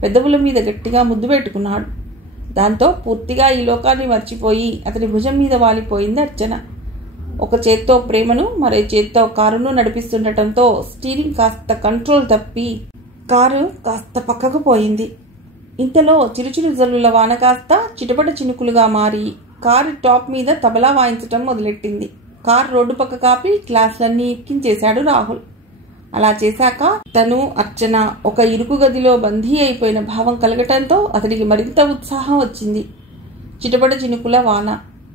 పెదవుల మీద గట్టిగా ముద్దు పెట్టుకున్నాడు. దాంతో పూర్తిగా ఈ లోకాన్ని మర్చిపోయి అతని భుజం మీద వాలిపోయింది అర్చన. ఒక చేత్తో ప్రేమను, మరో చేత్తో కారును నడిపిస్తుండటంతో స్టీరింగ్ కాస్త కంట్రోల్ తప్పి కారు కాస్త పక్కకు పోయింది. ఇంతలో చిరుచిరు జల్లుల వాన కాస్త చిటపట చినుకులుగా మారి కారు టాప్ మీద తబలా వాయించటం మొదలెట్టింది. కారు రోడ్డు పక్క కాపి గ్లాసులన్నీ ఎక్కించేశాడు రాహుల్. అలా చేశాక తను అర్చన ఒక ఇరుకు గదిలో బందీ అయిపోయిన భావం కలగటంతో అతడికి మరింత ఉత్సాహం వచ్చింది. చిటపట చినుకుల వాన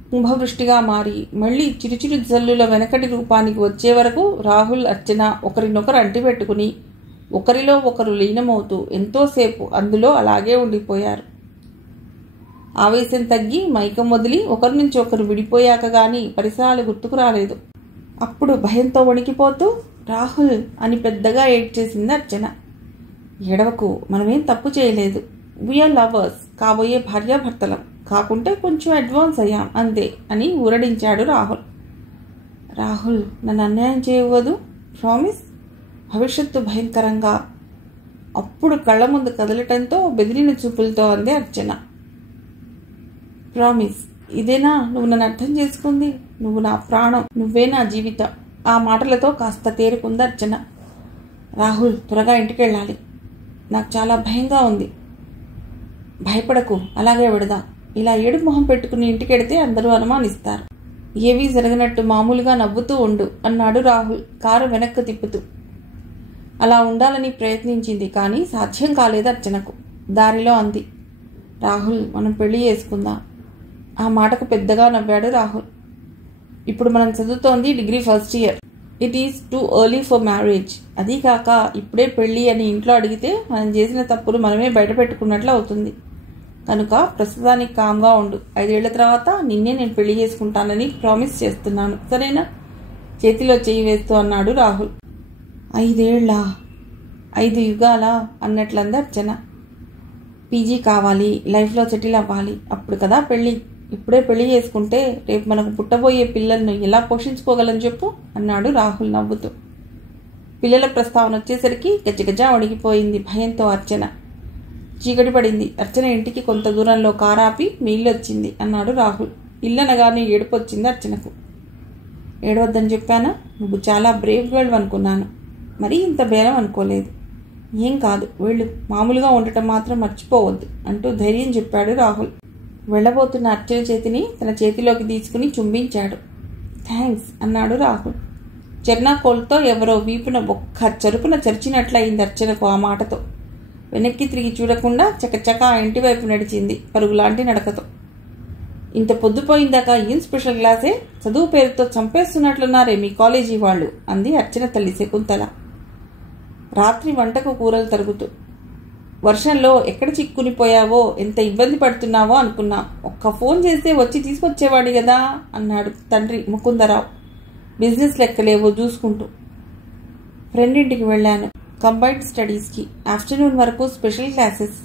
కుంభవృష్టిగా మారి మళ్లీ చిరుచిరు జల్లుల వెనకటి రూపానికి వచ్చే వరకు రాహుల్ అర్చన ఒకరినొకరు అంటిపెట్టుకుని ఒకరిలో ఒకరు లీనమవుతూ ఎంతోసేపు అందులో అలాగే ఉండిపోయారు. ఆవేశం తగ్గి మైకం వదిలి ఒకరి నుంచి ఒకరు విడిపోయాక గాని పరిసరాలు గుర్తుకు రాలేదు. అప్పుడు భయంతో వణికిపోతూ రాహుల్ అని పెద్దగా ఏడ్చేసింది అర్చన. ఏడవకు, మనమేం తప్పు చేయలేదు. వీఆర్ లవర్స్, కాబోయే భార్యాభర్తలం, కాకుంటే కొంచెం అడ్వాన్స్ అయ్యాం అంతే అని ఊరడించాడు రాహుల్. రాహుల్, నన్ను అన్యాయం చేయవద్దు, ప్రామిస్. భవిష్యత్తు భయంకరంగా అప్పుడు కళ్ళ ముందు కదలటంతో బెదిరిన చూపులతో అంది అర్చన. ప్రామిస్, ఇదేనా నువ్వు నన్ను అర్థం చేసుకుంది? నువ్వు నా ప్రాణం, నువ్వే నా జీవితం. ఆ మాటలతో కాస్త తేరుకుంది అర్చన. రాహుల్, త్వరగా ఇంటికి వెళ్ళాలి, నాకు చాలా భయంగా ఉంది. భయపడకు, అలాగే వెడదాం. ఇలా ఏడుపు మొహం పెట్టుకుని ఇంటికెడితే అందరూ అనుమానిస్తారు. ఏవీ జరగనట్టు మామూలుగా నవ్వుతూ ఉండు అన్నాడు రాహుల్ కారు వెనక్కు తిప్పుతూ. అలా ఉండాలని ప్రయత్నించింది, కానీ సాధ్యం కాలేదు అర్చనకు. దారిలో అంది, రాహుల్, మనం పెళ్లి చేసుకుందాం. ఆ మాటకు పెద్దగా నవ్వాడు రాహుల్. ఇప్పుడు మనం చదువుతోంది degree first year. It is too early for marriage. అదీ కాక ఇప్పుడే పెళ్ళి అని ఇంట్లో అడిగితే మనం చేసిన తప్పులు మనమే బయట పెట్టుకున్నట్లు అవుతుంది. కనుక ప్రస్తుతానికి కామ్గా ఉండు. 5 ఏళ్ల తర్వాత నిన్నే నేను పెళ్లి చేసుకుంటానని ప్రామిస్ చేస్తున్నాను, సరేనా? చేతిలో చేయి వేస్తూ అన్నాడు రాహుల్. 5 ఏళ్ళా? 5 యుగాలా అన్నట్లంది అర్చన. పీజీ కావాలి, లైఫ్లో సెటిల్ అవ్వాలి, అప్పుడు కదా పెళ్ళి. ఇప్పుడే పెళ్లి చేసుకుంటే రేపు మనకు పుట్టబోయే పిల్లలను ఎలా పోషించుకోగలని చెప్పు అన్నాడు రాహుల్ నవ్వుతూ. పిల్లల ప్రస్తావన వచ్చేసరికి గజగజా వణికిపోయింది భయంతో అర్చన. చీకటి పడింది. అర్చన ఇంటికి కొంత దూరంలో కారాపి మీ ఇల్లు వచ్చింది అన్నాడు రాహుల్. ఇల్లనగానే ఏడుపు వచ్చింది అర్చనకు. ఏడవద్దని చెప్పానా? నువ్వు చాలా బ్రేవ్ గర్ల్ అనుకున్నాను, మరీ ఇంత బేరం అనుకోలేదు. ఏం కాదు, వెళ్ళు, మామూలుగా ఉండటం మాత్రం మర్చిపోవద్దు అంటూ ధైర్యం చెప్పాడు రాహుల్. వెళ్లబోతున్న అర్చన చేతిని తన చేతిలోకి తీసుకుని చుంబించాడు. థ్యాంక్స్ అన్నాడు రాహుల్. చెర్నాకోల్తో ఎవరో వీపున ఒక్క చరుపున చరిచినట్లయింది అర్చనకు ఆ మాటతో. వెనక్కి తిరిగి చూడకుండా చకచకా ఇంటి వైపు నడిచింది పరుగులాంటి నడకతో. ఇంత పొద్దుపోయిందాకా ఏం స్పెషల్ క్లాసే? చదువు పేరుతో చంపేస్తున్నట్లున్నారే మీ కాలేజీ వాళ్ళు అంది అర్చన తల్లి శకుంతల. రాత్రి వంటకు కూరలు తరుగుతూ. వర్షంలో ఎక్కడ చిక్కునిపోయావో, ఎంత ఇబ్బంది పడుతున్నావో అనుకున్నా. ఒక్క ఫోన్ చేస్తే వచ్చి తీసుకొచ్చేవాడి కదా అన్నాడు తండ్రి ముకుందరావు బిజినెస్ లెక్కలేవో చూసుకుంటూ. ఫ్రెండ్ ఇంటికి వెళ్ళాను, కంబైన్డ్ స్టడీస్కి, ఆఫ్టర్నూన్ వరకు స్పెషల్ క్లాసెస్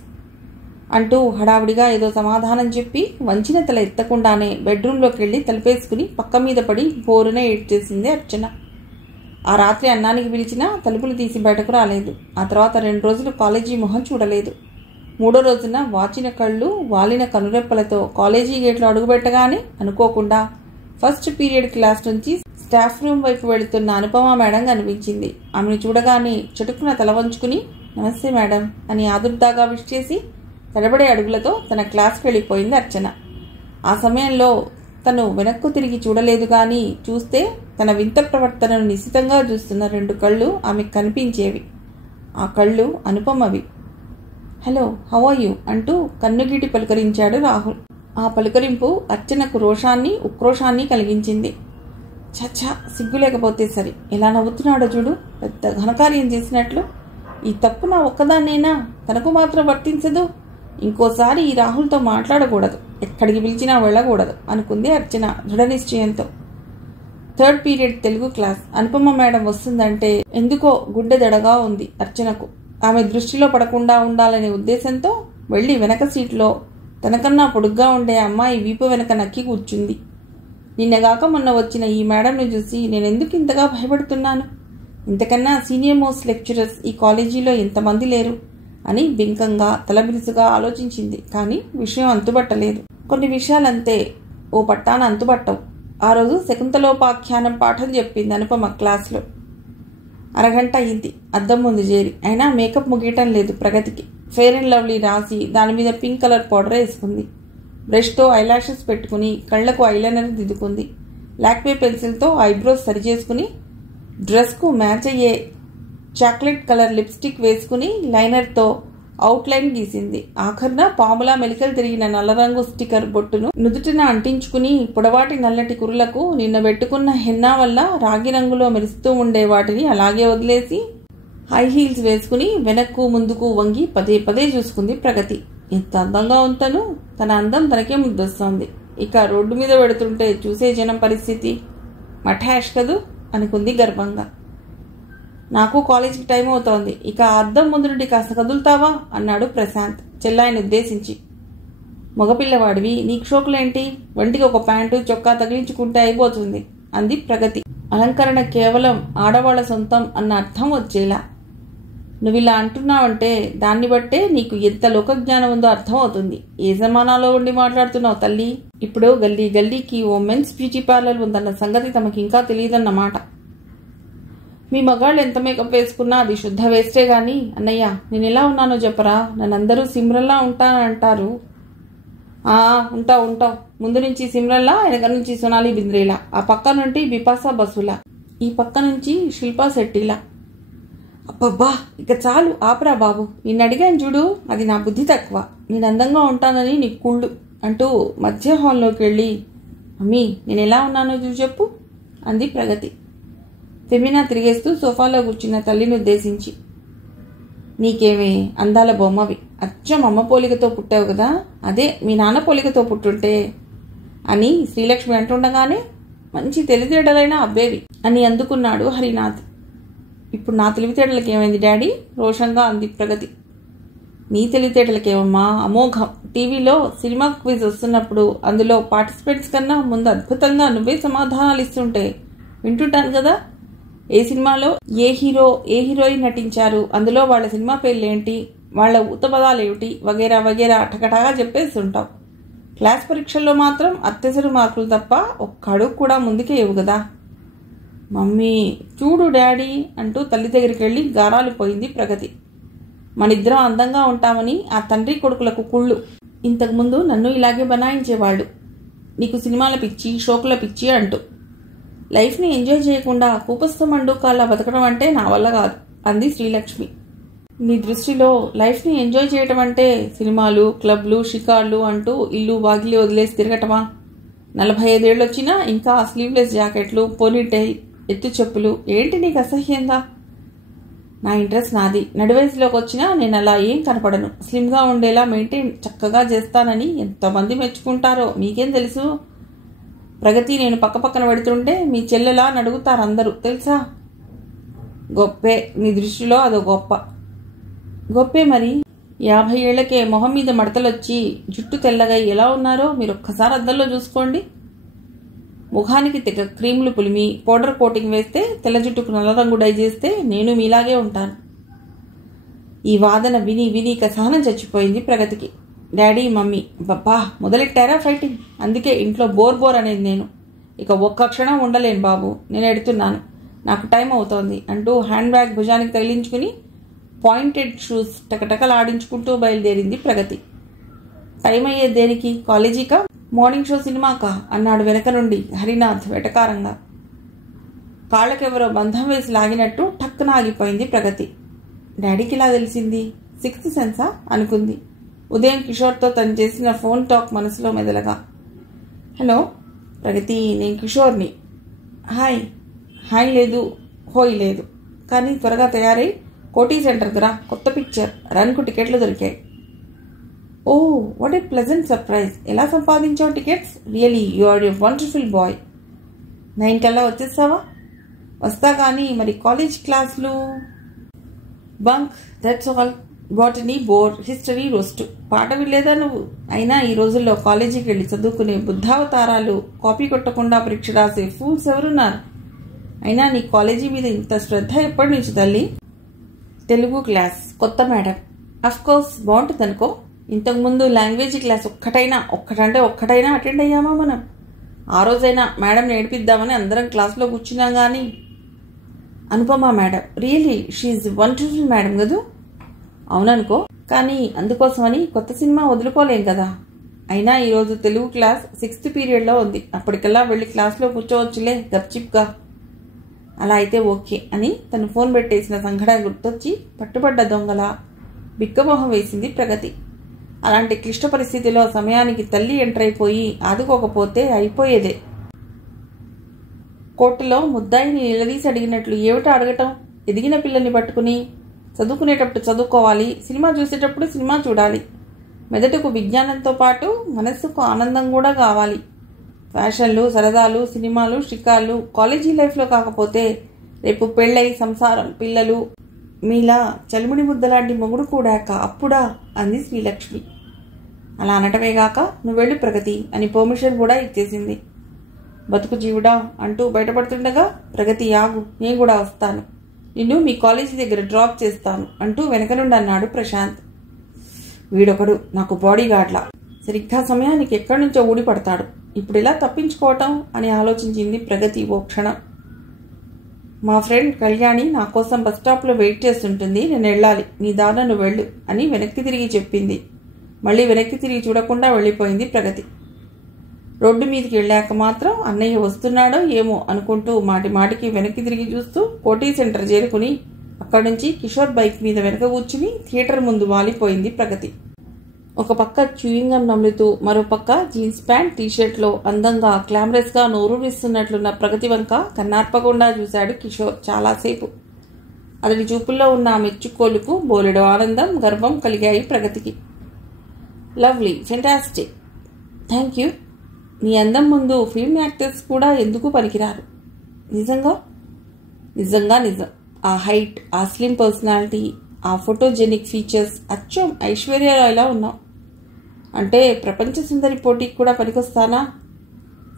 అంటూ హడావిడిగా ఏదో సమాధానం చెప్పి వంచిన తల ఎత్తకుండానే బెడ్రూమ్లోకి వెళ్ళి తలుపేసుకుని పక్క మీద పడి బోరున ఏడ్చేసింది అర్చన. ఆ రాత్రి అన్నానికి పిలిచినా తలుపులు తీసి బయటకు రాలేదు. ఆ తర్వాత 2 రోజులు కాలేజీ మొహం చూడలేదు. 3వ రోజున వాచిన కళ్ళు వాలిన కనురెప్పలతో కాలేజీ గేట్లో అడుగుపెట్టగానే అనుకోకుండా ఫస్ట్ పీరియడ్ క్లాస్ నుంచి స్టాఫ్ రూమ్ వైపు వెళుతున్న అనుపమ మేడం కనిపించింది. ఆమెను చూడగానే చటుక్కున తల వంచుకుని నమస్తే మేడం అని ఆదుర్దాగా విష్ చేసి తడబడే అడుగులతో తన క్లాస్కి వెళ్ళిపోయింది అర్చన. ఆ సమయంలో తను వెనక్కు తిరిగి చూడలేదు, కానీ చూస్తే తన వింత ప్రవర్తనను నిశితంగా చూస్తున్న 2 కళ్ళు ఆమెకు కనిపించేవి. ఆ కళ్ళు అనుపమవి. హలో, హౌ ఆర్ యూ అంటూ కన్నుగీటి పలుకరించాడు రాహుల్. ఆ పలుకరింపు అర్చనకు రోషాన్ని ఉక్రోషాన్ని కలిగించింది. చచ్చా, సిగ్గు లేకపోతే సరి, ఎలా నవ్వుతున్నాడో చూడు, పెద్ద ఘనకార్యం చేసినట్లు. ఈ తప్పు నా ఒక్కదాన్నేనా? తనకు మాత్రం వర్తించదు. ఇంకోసారి ఈ రాహుల్తో మాట్లాడకూడదు, ఎక్కడికి పిలిచినా వెళ్ళకూడదు అనుకుంది అర్చన దృఢ నిశ్చయంతో. 3rd period Telugu class. Anupama madam వస్తుందంటే ఎందుకో గుండె దడగా ఉంది అర్చనకు. ఆమె దృష్టిలో పడకుండా ఉండాలనే ఉద్దేశంతో వెళ్లి వెనక సీట్లో తనకన్నా పొడుగ్గా ఉండే అమ్మాయి వీపు వెనక నక్కి కూర్చుంది. నిన్నగాక మొన్న వచ్చిన ఈ మేడంను చూసి నేనెందుకు ఇంతగా భయపడుతున్నాను? ఇంతకన్నా సీనియర్ మోస్ట్ లెక్చరర్స్ ఈ కాలేజీలో ఎంతమంది లేరు అని బింకంగా తలబిరుసుగా ఆలోచించింది. కానీ విషయం అంతుబట్టలేదు. కొన్ని విషయాలంతే ఓ పట్టాన అంతుబట్టవు. ఆ రోజు శకుంతలోపాఖ్యానం పాఠం చెప్పింది అనుపమ క్లాస్లో. అరగంట అయింది అద్దం ముందు చేరి. అయినా మేకప్ ముగియటం లేదు ప్రగతికి. ఫెయిర్ అండ్ లవ్లీ రాసి దాని మీద పింక్ కలర్ పౌడర్ వేసుకుంది. బ్రష్తో ఐలాషెస్ పెట్టుకుని కళ్లకు ఐలైనర్ దిద్దుకుంది. లాక్మే పెన్సిల్తో ఐబ్రోస్ సరిచేసుకుని డ్రెస్కు మ్యాచ్ అయ్యే చాక్లెట్ కలర్ లిప్స్టిక్ వేసుకుని లైనర్తో అవుట్లైన్ గీసింది. ఆఖర్న పాములా మెలికలు తిరిగిన నల్లరంగు స్టిక్కర్ బొట్టును నుదుటిన అంటించుకుని పొడవాటి నల్లటి కురులకు నిన్న పెట్టుకున్న హెన్నా వల్ల రాగి రంగులో మెరుస్తూ ఉండే వాటిని అలాగే వదిలేసి హై హీల్స్ వేసుకుని వెనక్కు ముందుకు వంగి పదే పదే చూసుకుంది ప్రగతి. ఎంత అందంగా ఉంతను! తన అందం తనకే ముద్దొస్తోంది. ఇక రోడ్డు మీద పెడుతుంటే చూసే జనం పరిస్థితి మఠాష్ కదూ అనుకుంది గర్వంగా. నాకు కాలేజీకి టైం అవుతోంది, ఇక అద్దం ముందు నుండి కాస్త కదులుతావా అన్నాడు ప్రశాంత్ చెల్లాయిని ఉద్దేశించి. మగపిల్లవాడివి, నీకు షోకులేంటి? వంటికి ఒక ప్యాంటు చొక్కా తగిలించుకుంటే అయిపోతుంది అంది ప్రగతి. అలంకరణ కేవలం ఆడవాళ్ల సొంతం అన్న అర్థం వచ్చేలా. నువ్విలా అంటున్నావంటే దాన్ని బట్టే నీకు ఎంత లోకజ్ఞానం ఉందో అర్థం అవుతుంది. ఏ జమానాలో ఉండి మాట్లాడుతున్నావు తల్లి? ఇప్పుడు గల్లీ గల్లీకి ఓ మెన్స్ బ్యూటీ పార్లర్ ఉందన్న సంగతి తమకి ఇంకా తెలియదన్నమాట. మీ మగాళ్ళు ఎంత మేకప్ వేసుకున్నా అది శుద్ధ వేస్టే గాని. అన్నయ్య, నేను ఎలా ఉన్నానో చెప్పరా? నన్నందరూ సిమ్రల్లా ఉంటానంటారు. ఉంటావు. ముందు నుంచి సిమ్రల్లా, వెనక నుంచి సోనాలి బింద్రేలా, ఆ పక్క నుండి బిపాసా బసులా, ఈ పక్క నుంచి శిల్పా శెట్టిలా. అబ్బబ్బా, ఇక చాలు ఆపరా బాబు. నిన్ను అడిగాను చూడు, అది నా బుద్ధి తక్కువ. నేను అందంగా ఉంటానని నీకు కుళ్ళు అంటూ మధ్య హాల్లోకి వెళ్ళి, అమ్మీ నేను ఎలా ఉన్నానో చూసి చెప్పు అంది ప్రగతి ఫెమినా తిరిగేస్తూ సోఫాలో కూర్చున్న తల్లిని ఉద్దేశించి. నీకేమే అందాల బొమ్మవి, అచ్చం అమ్మ పోలికతో పుట్టావు కదా, అదే మీ నాన్న పోలికతో పుట్టుంటే అని శ్రీలక్ష్మి అంటుండగానే మంచి తెలివితేటలైన అబ్బేవి అని అందుకున్నాడు హరినాథ్. ఇప్పుడు నా తెలివితేటలకి ఏమైంది డాడీ? రోషంగా అంది ప్రగతి. నీ తెలివితేటలకేమమ్మా, అమోఘం. టీవీలో సినిమా క్విజ్ వస్తున్నప్పుడు అందులో పార్టిసిపెంట్స్ కన్నా ముందు అద్భుతంగా నువ్వే సమాధానాలు ఇస్తుంటే వింటుంటాను కదా. ఏ సినిమాలో ఏ హీరో ఏ హీరోయిన్ నటించారు, అందులో వాళ్ళ సినిమా పేర్లేంటి, వాళ్ళ ఉత్తపదాలేమిటి, వగేరా వగేరా టకటగా చెప్పేస్తుంటావు. క్లాస్ పరీక్షల్లో మాత్రం అత్యవసర మార్కులు తప్ప ఒక్క అడుగు కూడా ముందుకే ఇవ్వు కదా. మమ్మీ చూడు డాడీ అంటూ తల్లి దగ్గరికి వెళ్ళి గారాలు పోయింది ప్రగతి. మనిద్దరం అందంగా ఉంటామని ఆ తండ్రి కొడుకులకు కుళ్ళు. ఇంతకుముందు నన్ను ఇలాగే బనాయించేవాళ్ళు, నీకు సినిమాల పిచ్చి, షోకుల పిచ్చి అంటూ. లైఫ్ని ఎంజాయ్ చేయకుండా కూపస్థ మండూకాల్లా బతకడం అంటే నా వల్ల కాదు అంది శ్రీలక్ష్మి. నీ దృష్టిలో లైఫ్ని ఎంజాయ్ చేయటం అంటే సినిమాలు, క్లబ్లు, షికార్లు అంటూ ఇల్లు వాకిలి వదిలేసి తిరగటమా? 45 ఏళ్ళు వచ్చినా ఇంకా స్లీవ్లెస్ జాకెట్లు, పోనీటైల్, ఎత్తు చెప్పులు ఏంటి నీకు అసహ్యంగా? నా ఇంట్రెస్ట్ నాది. నడివయసులోకి వచ్చినా నేను అలా ఏం కనపడను. స్లిమ్గా ఉండేలా మెయింటైన్ చక్కగా చేస్తానని ఎంతమంది మెచ్చుకుంటారో నీకేం తెలుసు? ప్రగతి నేను పక్కపక్కన పెడుతుంటే మీ చెల్లెలా నడుగుతారు అందరూ తెలుసా? గొప్పే, నీ దృష్టిలో అదో గొప్పే మరి. 50 ఏళ్లకే మొహం మీద మడతలొచ్చి జుట్టు తెల్లగా ఎలా ఉన్నారో మీరు ఒక్కసారి అద్దంలో చూసుకోండి. ముఖానికి తెగ క్రీములు పులిమి పౌడర్ కోటింగ్ వేస్తే తెల్ల జుట్టుకు నల్ల రంగు డై చేస్తే నేను మీలాగే ఉంటాను. ఈ వాదన విని విని సహనం చచ్చిపోయింది ప్రగతికి. డాడీ మమ్మీ బాబా మొదలెట్టారా ఫైటింగ్? అందుకే ఇంట్లో బోర్ అనేది నేను. ఇక ఒక్క క్షణం ఉండలేను బాబు, నేను ఎడుతున్నాను, నాకు టైం అవుతోంది అంటూ హ్యాండ్ బ్యాగ్ భుజానికి తగిలించుకుని పాయింటెడ్ షూస్ టకటకలాడించుకుంటూ బయలుదేరింది ప్రగతి. టైం అయ్యేది దేనికి? కాలేజీకా, మార్నింగ్ షో సినిమాకా అన్నాడు వెనక నుండి హరినాథ్ వెటకారంగా. కాళ్ళకెవరో బంధం వేసి లాగినట్టు టక్కున ఆగిపోయింది ప్రగతి. డాడీకి ఇలా తెలిసింది? 6th సెన్సా అనుకుంది. ఉదయం కిషోర్తో తను చేసిన ఫోన్ టాక్ మనసులో మెదలగా. హలో ప్రగతి, నేను కిషోర్ని. హాయ్ లేదు, హోయ్ లేదు, కానీ త్వరగా తయారై కోటీ సెంటర్కి రా, కొత్త పిక్చర్, రన్కు టికెట్లు దొరికాయి. Oh what a pleasant surprise. ఎలా సంపాదించావు tickets? Really you are a wonderful boy. 9 కల్లా వచ్చేస్తావా? వస్తా కానీ మరి కాలేజ్ క్లాసులు bunk, that's all. Botany bore, history roast. పాట వినలేదా నువ్వు? అయినా ఈ రోజుల్లో కాలేజీకి వెళ్ళి చదువుకునే బుద్ధావతారాలు కాపీ కొట్టకుండా పరీక్ష రాసే ఫూల్స్ ఎవరున్నారు? అయినా నీ కాలేజీ మీద ఇంత శ్రద్ధ ఎప్పటి నుంచి తల్లి? తెలుగు క్లాస్ కొత్త మేడం, అఫ్కోర్స్ బాగుంటుంది అనుకో. ఇంతకుముందు లాంగ్వేజ్ క్లాస్ ఒక్కటైనా అటెండ్ అయ్యామా మనం? ఆ రోజైనా మేడం నేర్పిద్దామని అందరం క్లాస్లో కూర్చున్నాం. కానీ Anupama madam, really she's wonderful madam కదూ? అవుననుకో, కానీ అందుకోసమని కొత్త సినిమా వదులుకోలేం కదా. అయినా ఈరోజు తెలుగు క్లాస్ 6th పీరియడ్లో ఉంది. అప్పటికల్లా వెళ్ళి క్లాస్లో కూర్చోవచ్చులే గప్చిప్గా. అలా అయితే ఓకే అని తను ఫోన్ పెట్టేసిన సంఘటన గుర్తొచ్చి పట్టుబడ్డ దొంగల బిక్కమొహం వేసింది ప్రగతి. అలాంటి క్లిష్ట పరిస్థితిలో సమయానికి తల్లి ఎంటర్ అయిపోయి ఆదుకోకపోతే అయిపోయేదే. కోర్టులో ముద్దాయిని నిలదీసి అడిగినట్లు ఏమిటో అడగటం? ఎదిగిన పిల్లల్ని పట్టుకుని చదువుకునేటప్పుడు చదువుకోవాలి, సినిమా చూసేటప్పుడు సినిమా చూడాలి. మెదడుకు విజ్ఞానంతో పాటు మనస్సుకు ఆనందం కూడా కావాలి. ఫ్యాషన్లు, సరదాలు, సినిమాలు, షికార్లు కాలేజీ లైఫ్లో కాకపోతే రేపు పెళ్ళై సంసారం, పిల్లలు, మీలా చలిమిడి ముద్దలాంటి మొగుడు కూడాక అప్పుడా అంది శ్రీలక్ష్మి. అలా అనటమేగాక నువ్వు వెళ్ళు ప్రగతి అని పర్మిషన్ కూడా ఇచ్చేసింది. బతుకు జీవుడా అంటూ బయటపడుతుండగా ప్రగతి ఆగు, నేను కూడా వస్తాను, నిన్ను మీ కాలేజీ దగ్గర డ్రాప్ చేస్తాను అంటూ వెనక నుండి అన్నాడు ప్రశాంత్. వీడొకడు నాకు బాడీ గార్డ్లా, సరిగ్గా సమయానికి ఎక్కడి నుంచో ఊడిపడతాడు, ఇప్పుడు ఎలా తప్పించుకోవటం అని ఆలోచించింది ప్రగతి ఓ క్షణం. మా ఫ్రెండ్ కళ్యాణి నా కోసం బస్ స్టాప్లో వెయిట్ చేస్తుంటుంది, నేను వెళ్ళాలి, నీ దారిన నువ్వు వెళ్ళు అని వెనక్కి తిరిగి చెప్పింది. మళ్ళీ వెనక్కి తిరిగి చూడకుండా వెళ్ళిపోయింది ప్రగతి. రోడ్డు మీదకి వెళ్ళాక మాత్రం అన్నయ్య వస్తున్నాడో ఏమో అనుకుంటూ మాటి మాటికి వెనక్కి తిరిగి చూస్తూ కోటీ సెంటర్ చేరుకుని అక్కడి నుంచి కిషోర్ బైక్ మీద వెనక కూర్చుని థియేటర్ ముందు వాలిపోయింది ప్రగతి. ఒక పక్క చ్యూయింగం నమ్లుతూ మరో పక్క జీన్స్ ప్యాంట్ టీషర్ట్లో అందంగా గ్లామరస్గా నోరూరిస్తున్నట్లున్న ప్రగతి వంక కన్నార్పకుండా చూశాడు కిషోర్ చాలాసేపు. అతడి చూపుల్లో ఉన్న మెచ్చుకోలుకు బోలెడు ఆనందం, గర్వం కలిగాయి ప్రగతికి. Lovely, fantastic, thank you. నీ అందం ముందు ఫిల్మ్ యాక్టర్స్ కూడా ఎందుకు పనికిరారు. నిజంగా నిజంగా నిజం. ఆ హైట్, ఆ స్లిమ్ పర్సనాలిటీ, ఆ ఫోటోజెనిక్ ఫీచర్స్ అచ్చం ఐశ్వర్యరాయ్లా ఉన్నావు. అంటే ప్రపంచ సుందరి పోటీకి కూడా పనికొస్తానా?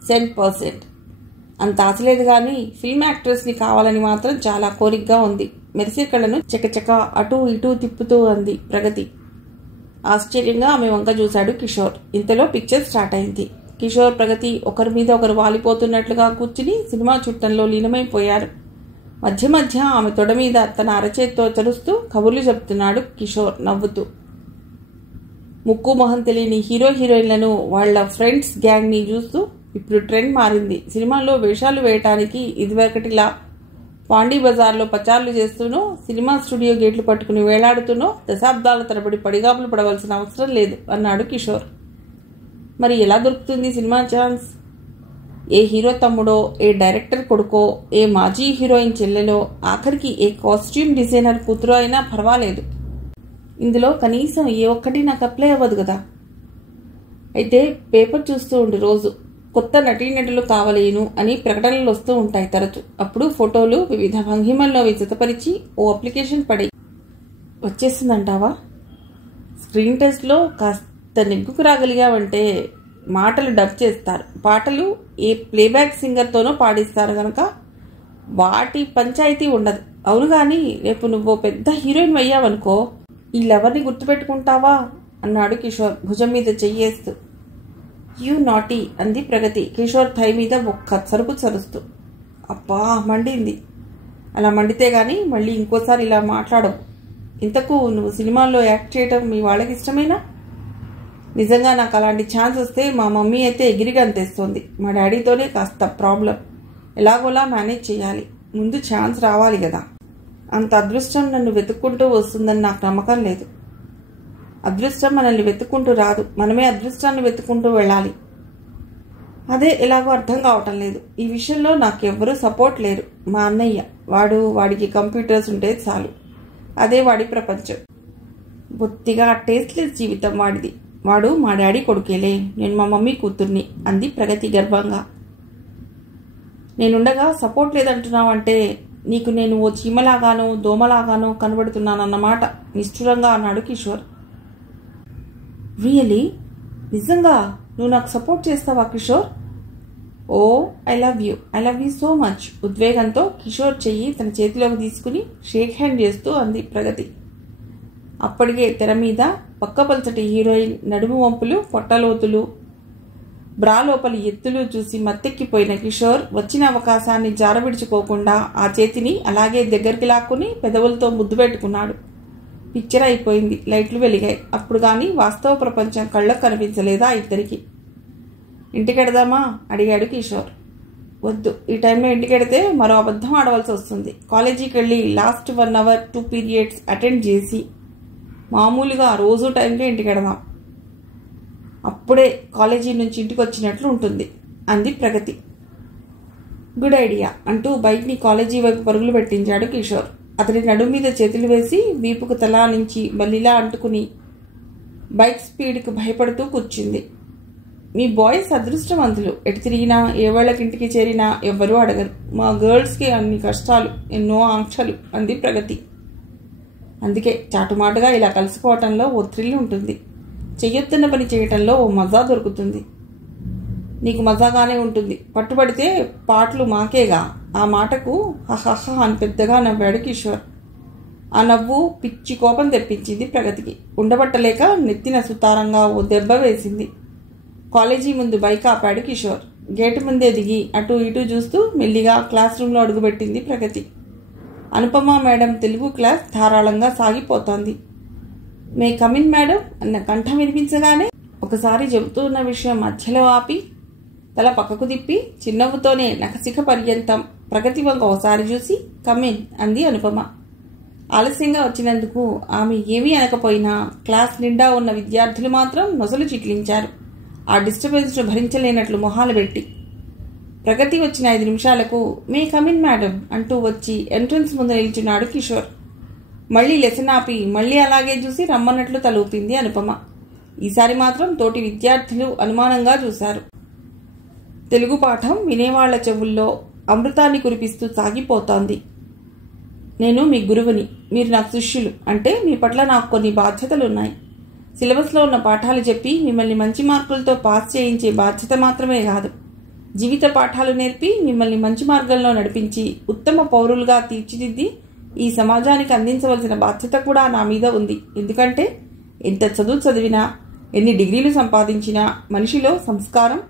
100%. అంత ఆశలేదు కానీ ఫిల్మ్ యాక్ట్రెస్ని కావాలని మాత్రం చాలా కోరికగా ఉంది. మెరిసే కళ్ళను చకచక అటూ ఇటూ తిప్పుతూ అంది ప్రగతి. ఆశ్చర్యంగా ఆమె వంక చూశాడు కిషోర్. ఇంతలో పిక్చర్ స్టార్ట్ అయింది. కిషోర్, ప్రగతి ఒకరి మీద ఒకరు వాలిపోతున్నట్లుగా కూర్చుని సినిమా చుట్టంలో లీనమైపోయారు. మధ్య మధ్య ఆమె తొడ మీద తన అరచేత్తో చరుస్తూ కబుర్లు చెప్తున్నాడు కిషోర్ నవ్వుతూ. ముక్కు మొహం తెలియని హీరో హీరోయిన్లను, వాళ్ల ఫ్రెండ్స్ గ్యాంగ్ని చూస్తూ ఇప్పుడు ట్రెండ్ మారింది. సినిమాల్లో వేషాలు వేయటానికి ఇదివరకటిలా పాండీ బజార్లో పచార్లు చేస్తూనో, సినిమా స్టూడియో గేట్లు పట్టుకుని వేలాడుతూనో దశాబ్దాల తరబడి పడిగాపులు పడవలసిన అవసరం లేదు అన్నాడు కిషోర్. మరి ఎలా దొరుకుతుంది సినిమా ఛాన్స్? ఏ హీరో తమ్ముడో, ఏ డైరెక్టర్ కొడుకో, ఏ మాజీ హీరోయిన్ చెల్లెలో, ఆఖరికి ఏ కాస్ట్యూమ్ డిజైనర్ కూతురో అయినా పర్వాలేదు. ఇందులో కనీసం ఏ ఒక్కటి నాకు అప్లై అవ్వదు కదా. అయితే పేపర్ చూస్తూ ఉండి రోజు కొత్త నటీనటులు కావలేను అని ప్రకటనలు వస్తూ ఉంటాయి తరచు. అప్పుడు ఫోటోలు వివిధ భంగిమల్లో జతపరిచి ఓ అప్లికేషన్ పడి వచ్చేస్తుందంటావా? స్క్రీన్ టెస్ట్లో కాస్త నెగ్గుకు రాగలిగావంటే మాటలు డబ్ చేస్తారు, పాటలు ఏ ప్లేబ్యాక్ సింగర్తోనో పాడిస్తారు కనుక వాటి పంచాయతీ ఉండదు. అవును కానీ రేపు నువ్వు పెద్ద హీరోయిన్ అయ్యావనుకో, ఈ లవర్ని గుర్తుపెట్టుకుంటావా అన్నాడు కిషోర్ భుజం మీద చెయ్యేస్తూ. యూ నాటీ అంది ప్రగతి కిషోర్ థై మీద ఒక్క సరుపు చరుస్తూ. అబ్బా మండింది. అలా మండితే గానీ మళ్ళీ ఇంకోసారి ఇలా మాట్లాడవు. ఇంతకు నువ్వు సినిమాల్లో యాక్ట్ చేయటం మీ వాళ్ళకి ఇష్టమేనా? నిజంగా నాకు అలాంటి ఛాన్స్ వస్తే మా మమ్మీ అయితే ఎగిరిగా అంతేస్తోంది. మా డాడీతోనే కాస్త ప్రాబ్లం, ఎలాగోలా మేనేజ్ చేయాలి. ముందు ఛాన్స్ రావాలి కదా. అంత అదృష్టం నన్ను వెతుక్కుంటూ వస్తుందని నాకు నమ్మకం లేదు. అదృష్టం మనల్ని వెతుక్కుంటూ రాదు, మనమే అదృష్టాన్ని వెతుక్కుంటూ వెళ్ళాలి. అదే ఎలాగో అర్థం కావటం లేదు. ఈ విషయంలో నాకెవ్వరూ సపోర్ట్ లేరు. మా అన్నయ్య, వాడికి కంప్యూటర్స్ ఉంటే చాలు, అదే వాడి ప్రపంచం. బొత్తిగా టేస్ట్లెస్ జీవితం వాడిది. వాడు మా డాడీ కొడుకేలే, నేను మా మమ్మీ కూతుర్ని అంది ప్రగతి గర్వంగా. నేనుండగా సపోర్ట్ లేదంటున్నావంటే నీకు నేను ఓ చీమలాగానో దోమలాగానో కనబడుతున్నానన్నమాట నిష్ఠురంగా అన్నాడు కిషోర్. రియలీ? నిజంగా నువ్వు నాకు సపోర్ట్ చేస్తావా Kishore? Oh I love you so much. ఉద్వేగంతో కిషోర్ చెయ్యి తన చేతిలోకి తీసుకుని షేక్ హ్యాండ్ చేస్తూ అంది ప్రగతి. అప్పటికే తెర మీద పక్కపల్చటి హీరోయిన్ నడుము వంపులు, పొట్టలోతులు, బ్రా లోపలి ఎత్తులు చూసి మత్తెక్కిపోయిన కిషోర్ వచ్చిన అవకాశాన్ని జారవిడుచుకోకుండా ఆ చేతిని అలాగే దగ్గరికి లాక్కుని పెదవులతో ముద్దు పెట్టుకున్నాడు. పిక్చర్ అయిపోయింది. లైట్లు వెలిగాయి. అప్పుడు కానీ వాస్తవ ప్రపంచం కళ్ళకు కనిపించలేదా ఇద్దరికి. ఇంటికెడదామా అడిగాడు కిషోర్. వద్దు, ఈ టైంలో ఇంటికెడితే మరో అబద్ధం ఆడవలసి వస్తుంది. కాలేజీకి వెళ్ళి లాస్ట్ 1 hour 2 periods అటెండ్ చేసి మామూలుగా రోజు టైంకే ఇంటికెడదాం. అప్పుడే కాలేజీ నుంచి ఇంటికి వచ్చినట్లు ఉంటుంది అంది ప్రగతి. గుడ్ ఐడియా అంటూ బైక్ని కాలేజీ వైపు పరుగులు పెట్టించాడు కిషోర్. అతడి నడుము మీద చేతులు వేసి వీపుకు తలా నుంచి బల్లిలా అంటుకుని బైక్ స్పీడ్కు భయపడుతూ కూర్చుంది. మీ బాయ్స్ అదృష్టవంతులు. ఎటు తిరిగినా ఏ వాళ్ళకింటికి చేరినా ఎవ్వరూ అడగరు. మా గర్ల్స్కి అన్ని కష్టాలు, ఎన్నో ఆంక్షలు అంది ప్రగతి. అందుకే చాటుమాటుగా ఇలా కలుసుకోవటంలో ఓ థ్రిల్ ఉంటుంది. చెయ్యొత్తున్న పని చేయటంలో ఓ మజా దొరుకుతుంది. నీకు మజాగానే ఉంటుంది. పట్టుబడితే పాటలు మాకేగా. ఆ మాటకు హహహ అని పెద్దగా నవ్వాడు కిషోర్. ఆ నవ్వు పిచ్చి కోపం తెప్పించింది ప్రగతికి. ఉండబట్టలేక నెత్తిన సుతారంగా ఓ దెబ్బ వేసింది. కాలేజీ ముందు బైక్ ఆపాడు కిషోర్. గేటు ముందే దిగి అటు ఇటు చూస్తూ మెల్లిగా క్లాస్ రూమ్లో అడుగుపెట్టింది ప్రగతి. అనుపమ మేడం తెలుగు క్లాస్ ధారాళంగా సాగిపోతోంది. మే కమిన్ మేడం అన్న కంఠం వినిపించగానే ఒకసారి చెబుతూ ఉన్న విషయం మధ్యలో ఆపి తల పక్కకు తిప్పి చిన్నవ్వుతోనే నఖశిఖ పర్యంతం ప్రగతి వంక ఒకసారి చూసి కమిన్ అంది అనుపమ. ఆలస్యంగా వచ్చినందుకు ఆమె ఏమీ అనకపోయినా క్లాస్ నిండా ఉన్న విద్యార్థులు మాత్రం నొసలు చిట్లించారు. ఆ డిస్టర్బెన్స్ను భరించలేనట్లు మొహాలు పెట్టి. ప్రగతి వచ్చిన 5 నిమిషాలకు మే కమిన్ మేడం అంటూ వచ్చి ఎంట్రన్స్ ముందు నిల్చున్నాడు కిషోర్. మళ్లీ లెసన్ ఆపి మళ్లీ అలాగే చూసి రమ్మన్నట్లు తలూపింది అనుపమ. ఈసారి మాత్రం తోటి విద్యార్థులు అనుమానంగా చూశారు. తెలుగు పాఠం వినేవాళ్ల చెవుల్లో అమృతాన్ని కురిపిస్తూ సాగిపోతోంది. నేను మీ గురువుని, మీరు నాకు శిష్యులు. అంటే మీ పట్ల నాకు కొన్ని బాధ్యతలున్నాయి. సిలబస్లో ఉన్న పాఠాలు చెప్పి మిమ్మల్ని మంచి మార్కులతో పాస్ చేయించే బాధ్యత మాత్రమే కాదు, జీవిత పాఠాలు నేర్పి మిమ్మల్ని మంచి మార్గంలో నడిపించి ఉత్తమ పౌరులుగా తీర్చిదిద్ది ఈ సమాజానికి అందించవలసిన బాధ్యత కూడా నా మీద ఉంది. ఎందుకంటే ఎంత చదువు చదివినా, ఎన్ని డిగ్రీలు సంపాదించినా మనిషిలో సంస్కారం,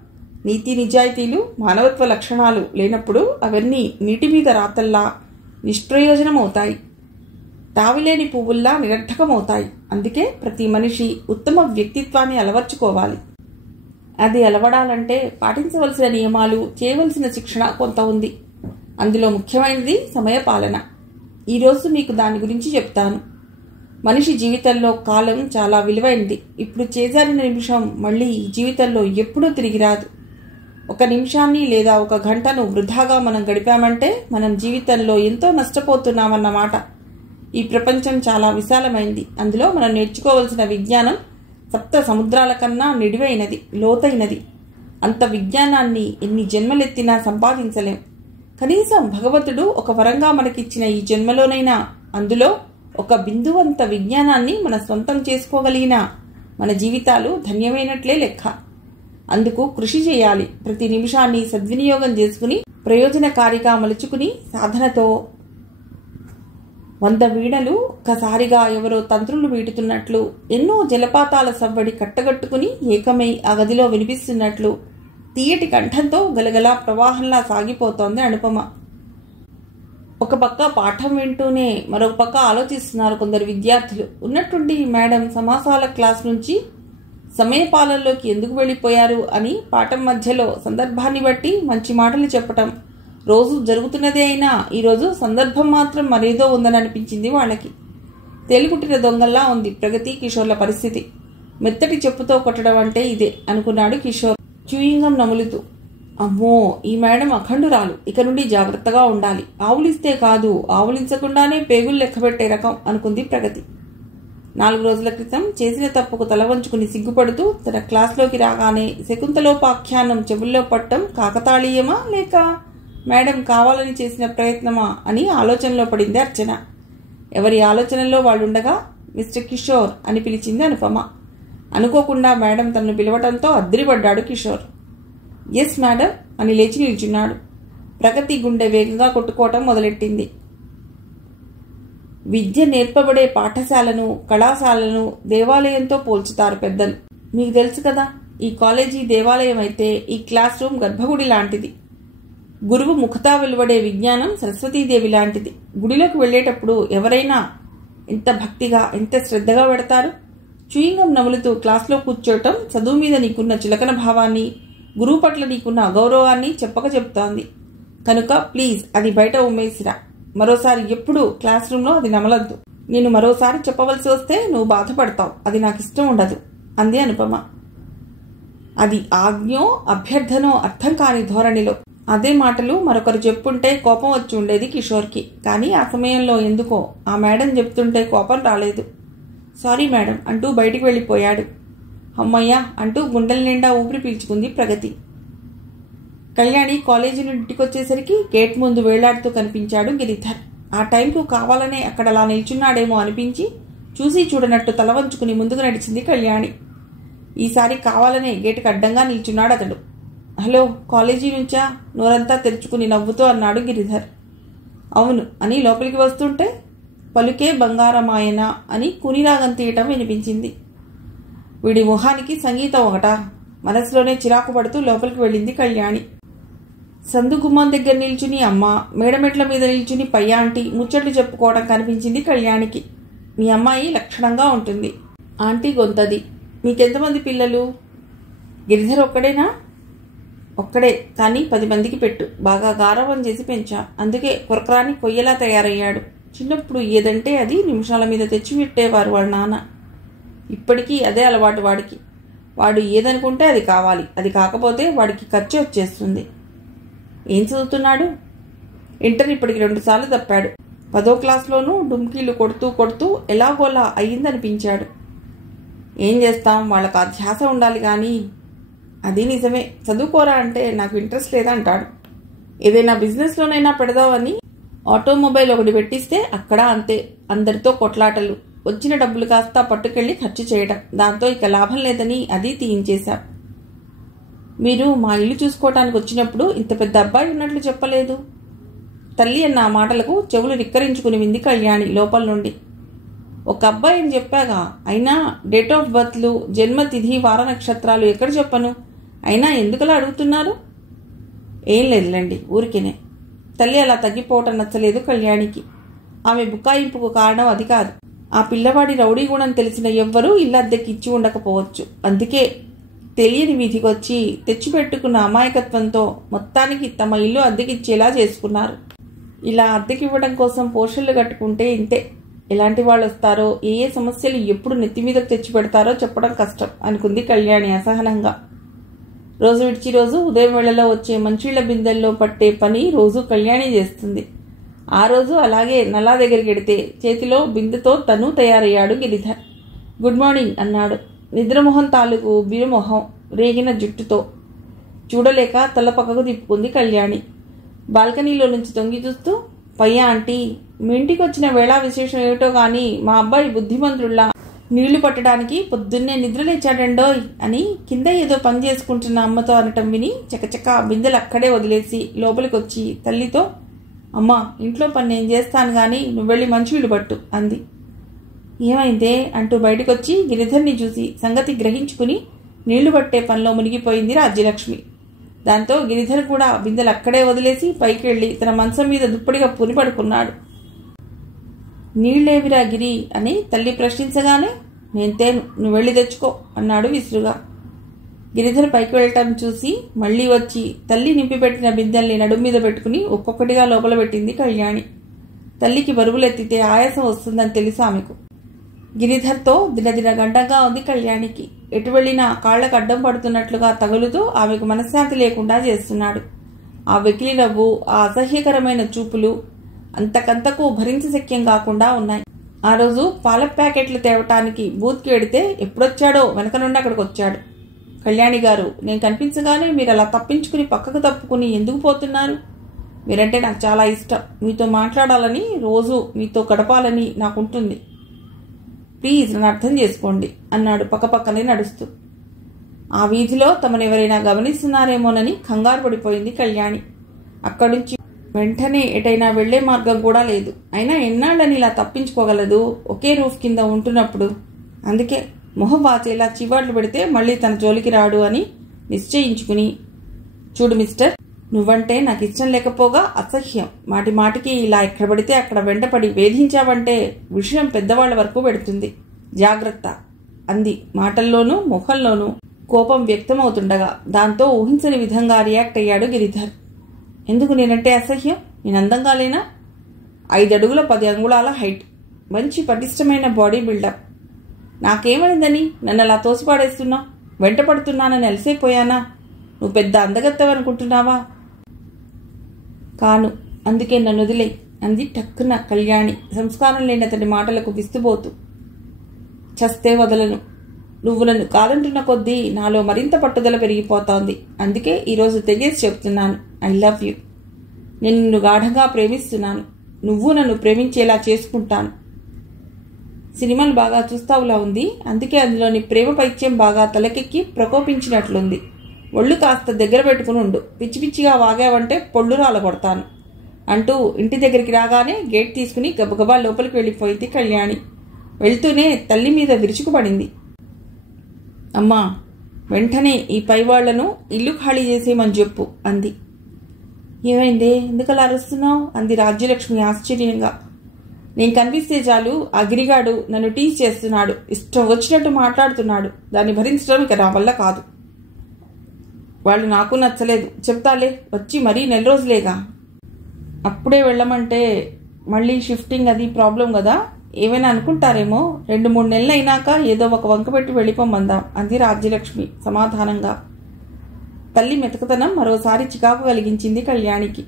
నీతి నిజాయితీలు, మానవత్వ లక్షణాలు లేనప్పుడు అవన్నీ నీటి మీద రాతల్లా నిష్ప్రయోజనమవుతాయి, తావిలేని పువ్వుల్లా నిరర్థకమవుతాయి. అందుకే ప్రతి మనిషి ఉత్తమ వ్యక్తిత్వాన్ని అలవర్చుకోవాలి. అది అలవడాలంటే పాటించవలసిన నియమాలు, చేయవలసిన శిక్షణ కొంత ఉంది. అందులో ముఖ్యమైనది సమయపాలన. ఈరోజు మీకు దాని గురించి చెప్తాను. మనిషి జీవితంలో కాలం చాలా విలువైనది. ఇప్పుడు చేజారిన నిమిషం మళ్ళీ ఈ జీవితంలో ఎప్పుడూ తిరిగి రాదు. ఒక నిమిషాన్ని లేదా ఒక గంటను వృధాగా మనం గడిపామంటే మనం జీవితంలో ఎంతో నష్టపోతున్నామన్నమాట. ఈ ప్రపంచం చాలా విశాలమైంది. అందులో మనం నేర్చుకోవలసిన విజ్ఞానం సప్త సముద్రాల కన్నా నిడివైనది, లోతైనది. అంత విజ్ఞానాన్ని ఎన్ని జన్మలెత్తినా సంపాదించలేం. కనీసం భగవంతుడు ఒక వరంగా మనకిచ్చిన ఈ జన్మలోనైనా అందులో ఒక బిందువంత విజ్ఞానాన్ని మన సొంతం చేసుకోగలిగిన మన జీవితాలు ధన్యమైనట్లే లెక్క. అందుకు కృషి చేయాలి. ప్రతి నిమిషాన్ని సద్వినియోగం చేసుకుని ప్రయోజనకారిగా మలుచుకుని సాధనతో 100 వీణలు ఒక్కసారిగా ఎవరో తంత్రులు వీటుతున్నట్లు, ఎన్నో జలపాతాల సవ్వడి కట్టగట్టుకుని ఏకమై ఆ గదిలో వినిపిస్తున్నట్లు తీయటి కంఠంతో గలగలా ప్రవాహంలా సాగిపోతోంది అనుపమ. ఒక పక్క పాఠం వింటూనే మరొక పక్క ఆలోచిస్తున్నారు కొందరు విద్యార్థులు. ఉన్నట్టుండి మేడం సమాసాల క్లాస్ నుంచి సమయపాలనలోకి ఎందుకు వెళ్ళిపోయారు అని పాఠం మధ్యలో సందర్భాన్ని బట్టి మంచి మాటలు చెప్పటం రోజు జరుగుతున్నదే అయినా ఈరోజు సందర్భం మాత్రం మరేదో ఉందని అనిపించింది వాళ్ళకి. తేలికుట్టిన దొంగల్లా ఉంది ప్రగతి కిషోర్ల పరిస్థితి. మెత్తటి చెప్పుతో కొట్టడం అంటే ఇదే అనుకున్నాడు కిషోర్ చూయింగం నములుతూ. అమ్మో, ఈ మేడం అఖండురాలు, ఇక నుండి జాగ్రత్తగా ఉండాలి. ఆవులిస్తే కాదు, ఆవులించకుండానే పేగులు లెక్కబెట్టే రకం అనుకుంది ప్రగతి. 4 రోజుల క్రితం చేసిన తప్పుకు తల వంచుకుని సిగ్గుపడుతూ తన క్లాస్లోకి రాగానే శకుంతలోపాఖ్యానం చెవుల్లో పట్టం కాకతాళీయమా లేక మేడం కావాలని చేసిన ప్రయత్నమా అని ఆలోచనలో పడింది అర్చన. ఎవరి ఆలోచనలో వాళ్ళుండగా మిస్టర్ కిషోర్ అని పిలిచింది అనుపమ. అనుకోకుండా మేడం తనను పిలవటంతో అద్దిరిపడ్డాడు కిషోర్. ఎస్ మేడం అని లేచి నిల్చున్నాడు. ప్రగతి గుండె వేగంగా కొట్టుకోవటం మొదలెట్టింది. విద్య నేర్పబడే పాఠశాలను, కళాశాలను దేవాలయంతో పోల్చుతారు పెద్దలు. మీకు తెలుసు కదా, ఈ కాలేజీ దేవాలయం అయితే ఈ క్లాస్ రూమ్ గర్భగుడి లాంటిది. గురువు ముఖతా వెలువడే విజ్ఞానం సరస్వతీదేవి లాంటిది. గుడిలోకి వెళ్లేటప్పుడు ఎవరైనా ఎంత భక్తిగా, ఎంత శ్రద్ధగా పెడతారు. చూయింగం నములుతూ క్లాస్లో కూర్చోవటం చదువు మీద నీకున్న చులకన భావాన్ని, గురువు పట్ల నీకున్న అగౌరవాన్ని చెప్పక చెప్తోంది. కనుక ప్లీజ్ అది బయట ఉమ్మేసిరా. మరోసారి ఎప్పుడు క్లాస్ రూమ్లో అది నమలద్దు. నేను మరోసారి చెప్పవలసి వస్తే నువ్వు బాధపడతావు. అది నాకు ఇష్టం ఉండదు అంది అనుపమ. అది ఆజ్ఞో అభ్యర్థనో అర్థం కాని ధోరణిలో. అదే మాటలు మరొకరు చెప్పుంటే కోపం వచ్చి ఉండేది కిషోర్కి. కానీ ఆ సమయంలో ఎందుకో ఆ మేడం చెప్తుంటే కోపం రాలేదు. సారీ మేడం అంటూ బయటికి వెళ్ళిపోయాడు. అమ్మయ్య అంటూ గుండెల నిండా ఊపిరి పీల్చుకుంది ప్రగతి. కళ్యాణి కాలేజీ నుండి ఇంటికొచ్చేసరికి గేట్ ముందు వేలాడుతూ కనిపించాడు గిరిధర్. ఆ టైంకు కావాలనే అక్కడ అలా నిల్చున్నాడేమో అనిపించి చూసి చూడనట్టు తల వంచుకుని ముందుకు నడిచింది కళ్యాణి. ఈసారి కావాలనే గేటుకు అడ్డంగా నిల్చున్నాడు అతడు. హలో, కాలేజీ నుంచా? నోరంతా తెరుచుకుని నవ్వుతూ అన్నాడు గిరిధర్. అవును అని లోపలికి వస్తుంటే పలుకే బంగారమాయన అని కునిరాగం తీయటం వినిపించింది. వీడి మొహానికి సంగీతం ఒకటా? మనసులోనే చిరాకు పడుతూ లోపలికి వెళ్ళింది కళ్యాణి. సందు గుమ్మం దగ్గర నిల్చుని అమ్మ, మేడమెట్ల మీద నిల్చుని పై ఆంటీ ముచ్చట్లు చెప్పుకోవడం కనిపించింది కళ్యాణికి. మీ అమ్మాయి లక్షణంగా ఉంటుంది. ఆంటీ గొంతది. మీకెంతమంది పిల్లలు? గిరిధర్ ఒక్కడేనా? ఒక్కడే, కానీ 10 మందికి పెట్టు. బాగా గారవం చేసి పెంచా, అందుకే కొరకరాని కొయ్యలా తయారయ్యాడు. చిన్నప్పుడు ఏదంటే అది నిమిషాల మీద తెచ్చిపెట్టేవారు వాళ్ళ నాన్న. ఇప్పటికీ అదే అలవాటు వాడికి. వాడు ఏదనుకుంటే అది కావాలి, అది కాకపోతే వాడికి ఖర్చు వచ్చేస్తుంది. ఏం చదువుతున్నాడు? ఇంటర్ ఇప్పటికి 2 సార్లు తప్పాడు. 10వ క్లాస్లోనూ డుమ్కీలు కొడుతూ కొడుతూ ఎలాగోలా అయ్యిందనిపించాడు. ఏం చేస్తాం, వాళ్ళకి ఆ ధ్యాస ఉండాలి. కానీ అది నిజమే, చదువుకోరా అంటే నాకు ఇంట్రెస్ట్ లేదంటాడు. ఏదైనా బిజినెస్లోనైనా పెడదామని ఆటోమొబైల్ ఒకటి పెట్టిస్తే అక్కడ అంతే, అందరితో కొట్లాటలు. వచ్చిన డబ్బులు కాస్త పట్టుకెళ్ళి ఖర్చు చేయడం. దాంతో ఇక లాభం లేదని అది తీయించేశాం. మీరు మా ఇల్లు చూసుకోవటానికి వచ్చినప్పుడు ఇంత పెద్ద అబ్బాయి ఉన్నట్లు చెప్పలేదు. తల్లి అన్న మాటలకు చెవులు నిక్కరించుకుని వింది కళ్యాణి లోపల నుండి. ఒక అబ్బాయి అని చెప్పాగా, అయినా డేట్ ఆఫ్ బర్త్లు, జన్మతిథి, వార నక్షత్రాలు ఎక్కడ చెప్పను. అయినా ఎందుకలా అడుగుతున్నారు? ఏం లేదులేండి, ఊరికేనే. తల్లి అలా తగ్గిపోవటం నచ్చలేదు కళ్యాణికి. ఆమె బుకాయింపుకు కారణం అది కాదు. ఆ పిల్లవాడి రౌడీ గుణం తెలిసిన ఎవ్వరూ ఇల్లు అద్దెకి ఇచ్చి ఉండకపోవచ్చు. అందుకే తెలియని వీధికొచ్చి తెచ్చిపెట్టుకున్న అమాయకత్వంతో మొత్తానికి తమ ఇల్లు అద్దెకిచ్చేలా చేసుకున్నారు. ఇలా అద్దెకివ్వడం కోసం పోషన్లు కట్టుకుంటే ఇంతే. ఎలాంటి వాళ్ళు వస్తారో, ఏ ఏ సమస్యలు ఎప్పుడు నెత్తిమీదకు తెచ్చిపెడతారో చెప్పడం కష్టం అనుకుంది కళ్యాణి అసహనంగా. రోజు విడిచి రోజు ఉదయం వేళలో వచ్చే మంచిళ్ల బిందెల్లో పట్టే పని రోజు కళ్యాణి చేస్తుంది. ఆ రోజు అలాగే నల్లా దగ్గరికి వెడితే చేతిలో బిందెతో తను తయారయ్యాడు గిరిధర్. గుడ్ మార్నింగ్ అన్నాడు. నిద్రమొహం తాలూకు బిరుమొహం, రేగిన జుట్టుతో. చూడలేక తల పక్కకు తిప్పుకుంది కళ్యాణి. బాల్కనీలో నుంచి తొంగి చూస్తూ, పయ్యా ఆంటీ, మీ ఇంటికి వచ్చిన వేళా విశేషం ఏమిటో గాని మా అబ్బాయి బుద్ధిమంతుల్లా నీళ్లు పట్టడానికి పొద్దున్నే నిద్రలేచాడండోయ్ అని కింద ఏదో పని చేసుకుంటున్న అమ్మతో అనటం విని చకచక బిందెలు అక్కడే వదిలేసి లోపలికి వచ్చి తల్లితో, అమ్మా, ఇంట్లో పని నేను చేస్తాను గాని నువ్వు వెళ్ళి మంచినీళ్ళు పట్టు అంది. ఏమైందే అంటూ బయటకొచ్చి గిరిధర్ని చూసి సంగతి గ్రహించుకుని నీళ్లు పట్టే పనిలో మునిగిపోయింది రాజ్యలక్ష్మి. దాంతో గిరిధర్ కూడా బిందెలు అక్కడే వదిలేసి పైకి వెళ్లి తన మంచం మీద దుప్పటిగా పుని పడుకున్నాడు. నీళ్లేవిరా గిరి అని తల్లి ప్రశ్నించగానే, నేను తేను, నువ్వు వెళ్ళి తెచ్చుకో అన్నాడు విసురుగా. గిరిధర్ పైకి వెళ్ళటం చూసి మళ్లీ వచ్చి తల్లి నింపిపెట్టిన బిందెల్ని నడుము మీద పెట్టుకుని ఒక్కొక్కటిగా లోపల పెట్టింది కళ్యాణి. తల్లికి బరువులెత్తితే ఆయాసం వస్తుందని తెలుసు ఆమెకు. గిరిధర్తో దినదిన గండంగా ఉంది కళ్యాణికి. ఎటు వెళ్లినా కాళ్లకు అడ్డం పడుతున్నట్లుగా తగులుతూ ఆమెకు మనశ్శాంతి లేకుండా చేస్తున్నాడు. ఆ వెకిలి నవ్వు, ఆ అసహ్యకరమైన చూపులు అంతకంతకు భరించశక్యం కాకుండా ఉన్నాయి. ఆ రోజు పాల ప్యాకెట్లు తేవటానికి బూత్కి వెడితే ఎప్పుడొచ్చాడో వెనక నుండి అక్కడికి వచ్చాడు. కళ్యాణి గారు, నేను కనిపించగానే మీరు అలా తప్పించుకుని పక్కకు తప్పుకుని ఎందుకు పోతున్నారు? మీరంటే నాకు చాలా ఇష్టం. మీతో మాట్లాడాలని, రోజు మీతో గడపాలని నాకుంటుంది. ప్లీజ్ నన్ను అర్థం చేసుకోండి అన్నాడు పక్కపక్కనే నడుస్తూ. ఆ వీధిలో తమనెవరైనా గమనిస్తున్నారేమోనని కంగారు పడిపోయింది కళ్యాణి. అక్కడుంచి వెంటనే ఎటైనా వెళ్లే మార్గం కూడా లేదు. అయినా ఎన్నాళ్ళని ఇలా తప్పించుకోగలదు ఒకే రూఫ్ కింద ఉంటున్నప్పుడు? అందుకే మొహం వాచేలా చివాట్లు పెడితే మళ్లీ తన జోలికి రాడు అని నిశ్చయించుకుని, చూడు మిస్టర్, నువ్వంటే నాకు ఇష్టం లేకపోగా అసహ్యం. మాటి మాటికి ఇలా ఎక్కడ పడితే అక్కడ వెంటపడి వేధించావంటే విషయం పెద్దవాళ్ల వరకు పెడుతుంది. జాగ్రత్త అంది మాటల్లోనూ ముఖంలోనూ కోపం వ్యక్తమవుతుండగా. దాంతో ఊహించని విధంగా రియాక్ట్ అయ్యాడు గిరిధర్. ఎందుకు నేనంటే అసహ్యం? నేను అందంగా లేనా? 5 అడుగుల 10 అంగుళాల హైట్, మంచి పటిష్టమైన బాడీ బిల్డప్. నాకేమైందని నన్ను అలా తోసిపాడేస్తున్నావు? వెంట పడుతున్నానని అలసైపోయానా? నువ్వు పెద్ద అందగత్తవనుకుంటున్నావా? కాను, అందుకే నన్ను వదిలే అంది టక్కున కళ్యాణి సంస్కారం లేని అతడి మాటలకు విస్తుపోతూ. చస్తే వదలను. నువ్వు నన్ను కాదంటున్న కొద్దీ నాలో మరింత పట్టుదల పెరిగిపోతోంది. అందుకే ఈరోజు తెగేసి చెప్తున్నాను, ఐ లవ్ యూ. నేను నిన్ను గాఢంగా ప్రేమిస్తున్నాను. నువ్వు నన్ను ప్రేమించేలా చేసుకుంటాను. సినిమాలు బాగా చూస్తావులా ఉంది, అందుకే అందులోని ప్రేమ పైత్యం బాగా తలకెక్కి ప్రకోపించినట్లుంది. ఒళ్ళు కాస్త దగ్గర పెట్టుకుని ఉండు. పిచ్చి పిచ్చిగా వాగావంటే పొళ్ళు రాలగొడతాను అంటూ ఇంటి దగ్గరికి రాగానే గేట్ తీసుకుని గబగబా లోపలికి వెళ్ళిపోయింది కళ్యాణి. వెళ్తూనే తల్లి మీద విరుచుకుపడింది. అమ్మా, వెంటనే ఈ పైవాళ్లను ఇల్లు ఖాళీ చేసేయమని చెప్పు అంది. ఏమైందే, ఎందుకలా అరుస్తున్నావు అంది రాజ్యలక్ష్మి ఆశ్చర్యంగా. నేను కనిపిస్తే చాలు ఆ గిరిగాడు నన్ను టీజ్ చేస్తున్నాడు, ఇష్టం వచ్చినట్టు మాట్లాడుతున్నాడు. దాన్ని భరించడం ఇక నా వల్ల కాదు. వాళ్ళు నాకు నచ్చలేదు, చెప్తాలే, వచ్చి మరీ 4 రోజులేగా. అప్పుడే వెళ్ళమంటే మళ్ళీ షిఫ్టింగ్ అది ప్రాబ్లం కదా, ఏమైనా అనుకుంటారేమో. 2-3 నెలలు అయినాక ఏదో ఒక వంక పెట్టి వెళ్ళిపోమందాం అంది రాజ్యలక్ష్మి సమాధానంగా. తల్లి మెతకతనం మరోసారి చికాకు కలిగించింది కళ్యాణికి.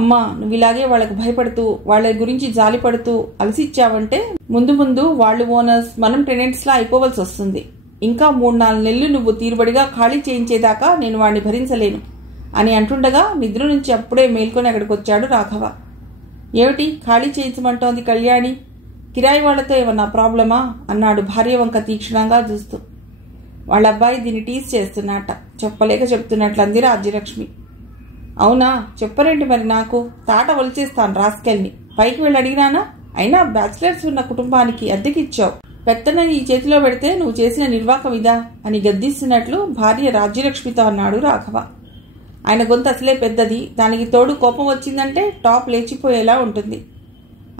అమ్మా, నువ్వు ఇలాగే వాళ్ళకు భయపడుతూ వాళ్ళ గురించి జాలిపడుతూ అలసిచ్చావంటే ముందు ముందు వాళ్ళు ఓనర్స్, మనం టెనెంట్స్లా అయిపోవలసి వస్తుంది. ఇంకా 3-4 నెలలు నువ్వు తీరుబడిగా ఖాళీ చేయించేదాకా నేను వాడిని భరించలేను అని అంటుండగా నిద్ర నుంచి అప్పుడే మేల్కొని అక్కడికి వచ్చాడు రాఘవ. ఏమిటి ఖాళీ చేయించమంటోంది కళ్యాణి? కిరాయి వాళ్లతో ఏమన్నా ప్రాబ్లమా అన్నాడు భార్య వంక తీక్షణంగా చూస్తూ. వాళ్ళ అబ్బాయి దీన్ని టీజ్ చేస్తున్నట్ట, చెప్పలేక చెప్తున్నట్లు అంది రాజ్యలక్ష్మి. అవునా, చెప్పరేంటి మరి? నాకు తాట ఒలిచేస్తాను రాస్కెల్ని. పైకి వెళ్ళి అడిగినానా? అయినా బ్యాచిలర్స్ ఉన్న కుటుంబానికి అద్దెకిచ్చావు, పెత్తన నీ చేతిలో పెడితే నువ్వు చేసిన నిర్వాకం ఇదా అని గద్దిస్తున్నట్లు భార్య రాజ్యలక్ష్మితో అన్నాడు రాఘవ. ఆయన గొంతు అసలే పెద్దది, దానికి తోడు కోపం వచ్చిందంటే టాప్ లేచిపోయేలా ఉంటుంది.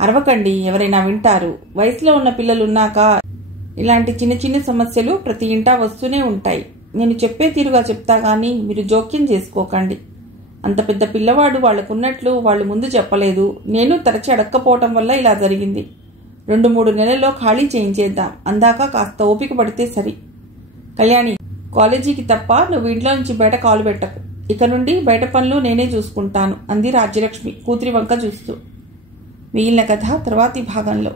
అరవకండి, ఎవరైనా వింటారు. వయసులో ఉన్న పిల్లలు ఉన్నాక ఇలాంటి చిన్న చిన్న సమస్యలు ప్రతి ఇంటా వస్తూనే ఉంటాయి. నేను చెప్పే తీరుగా చెప్తా గానీ మీరు జోక్యం చేసుకోకండి. అంత పెద్ద పిల్లవాడు వాళ్లకున్నట్లు వాళ్ళు ముందు చెప్పలేదు. నేను తరచి అడక్కపోవటం వల్ల ఇలా జరిగింది. 2-3 నెలల్లో ఖాళీ చేయించేద్దాం, అందాక కాస్త ఓపిక పడితే సరి. కళ్యాణి, కాలేజీకి తప్ప నువ్వు ఇంట్లో నుంచి బయట కాలు పెట్టకు. ఇక నుండి బయట పనులు నేనే చూసుకుంటాను అంది రాజ్యలక్ష్మి కూతురి వంక చూస్తూ. మిగిలిన కథ తర్వాతి భాగంలో.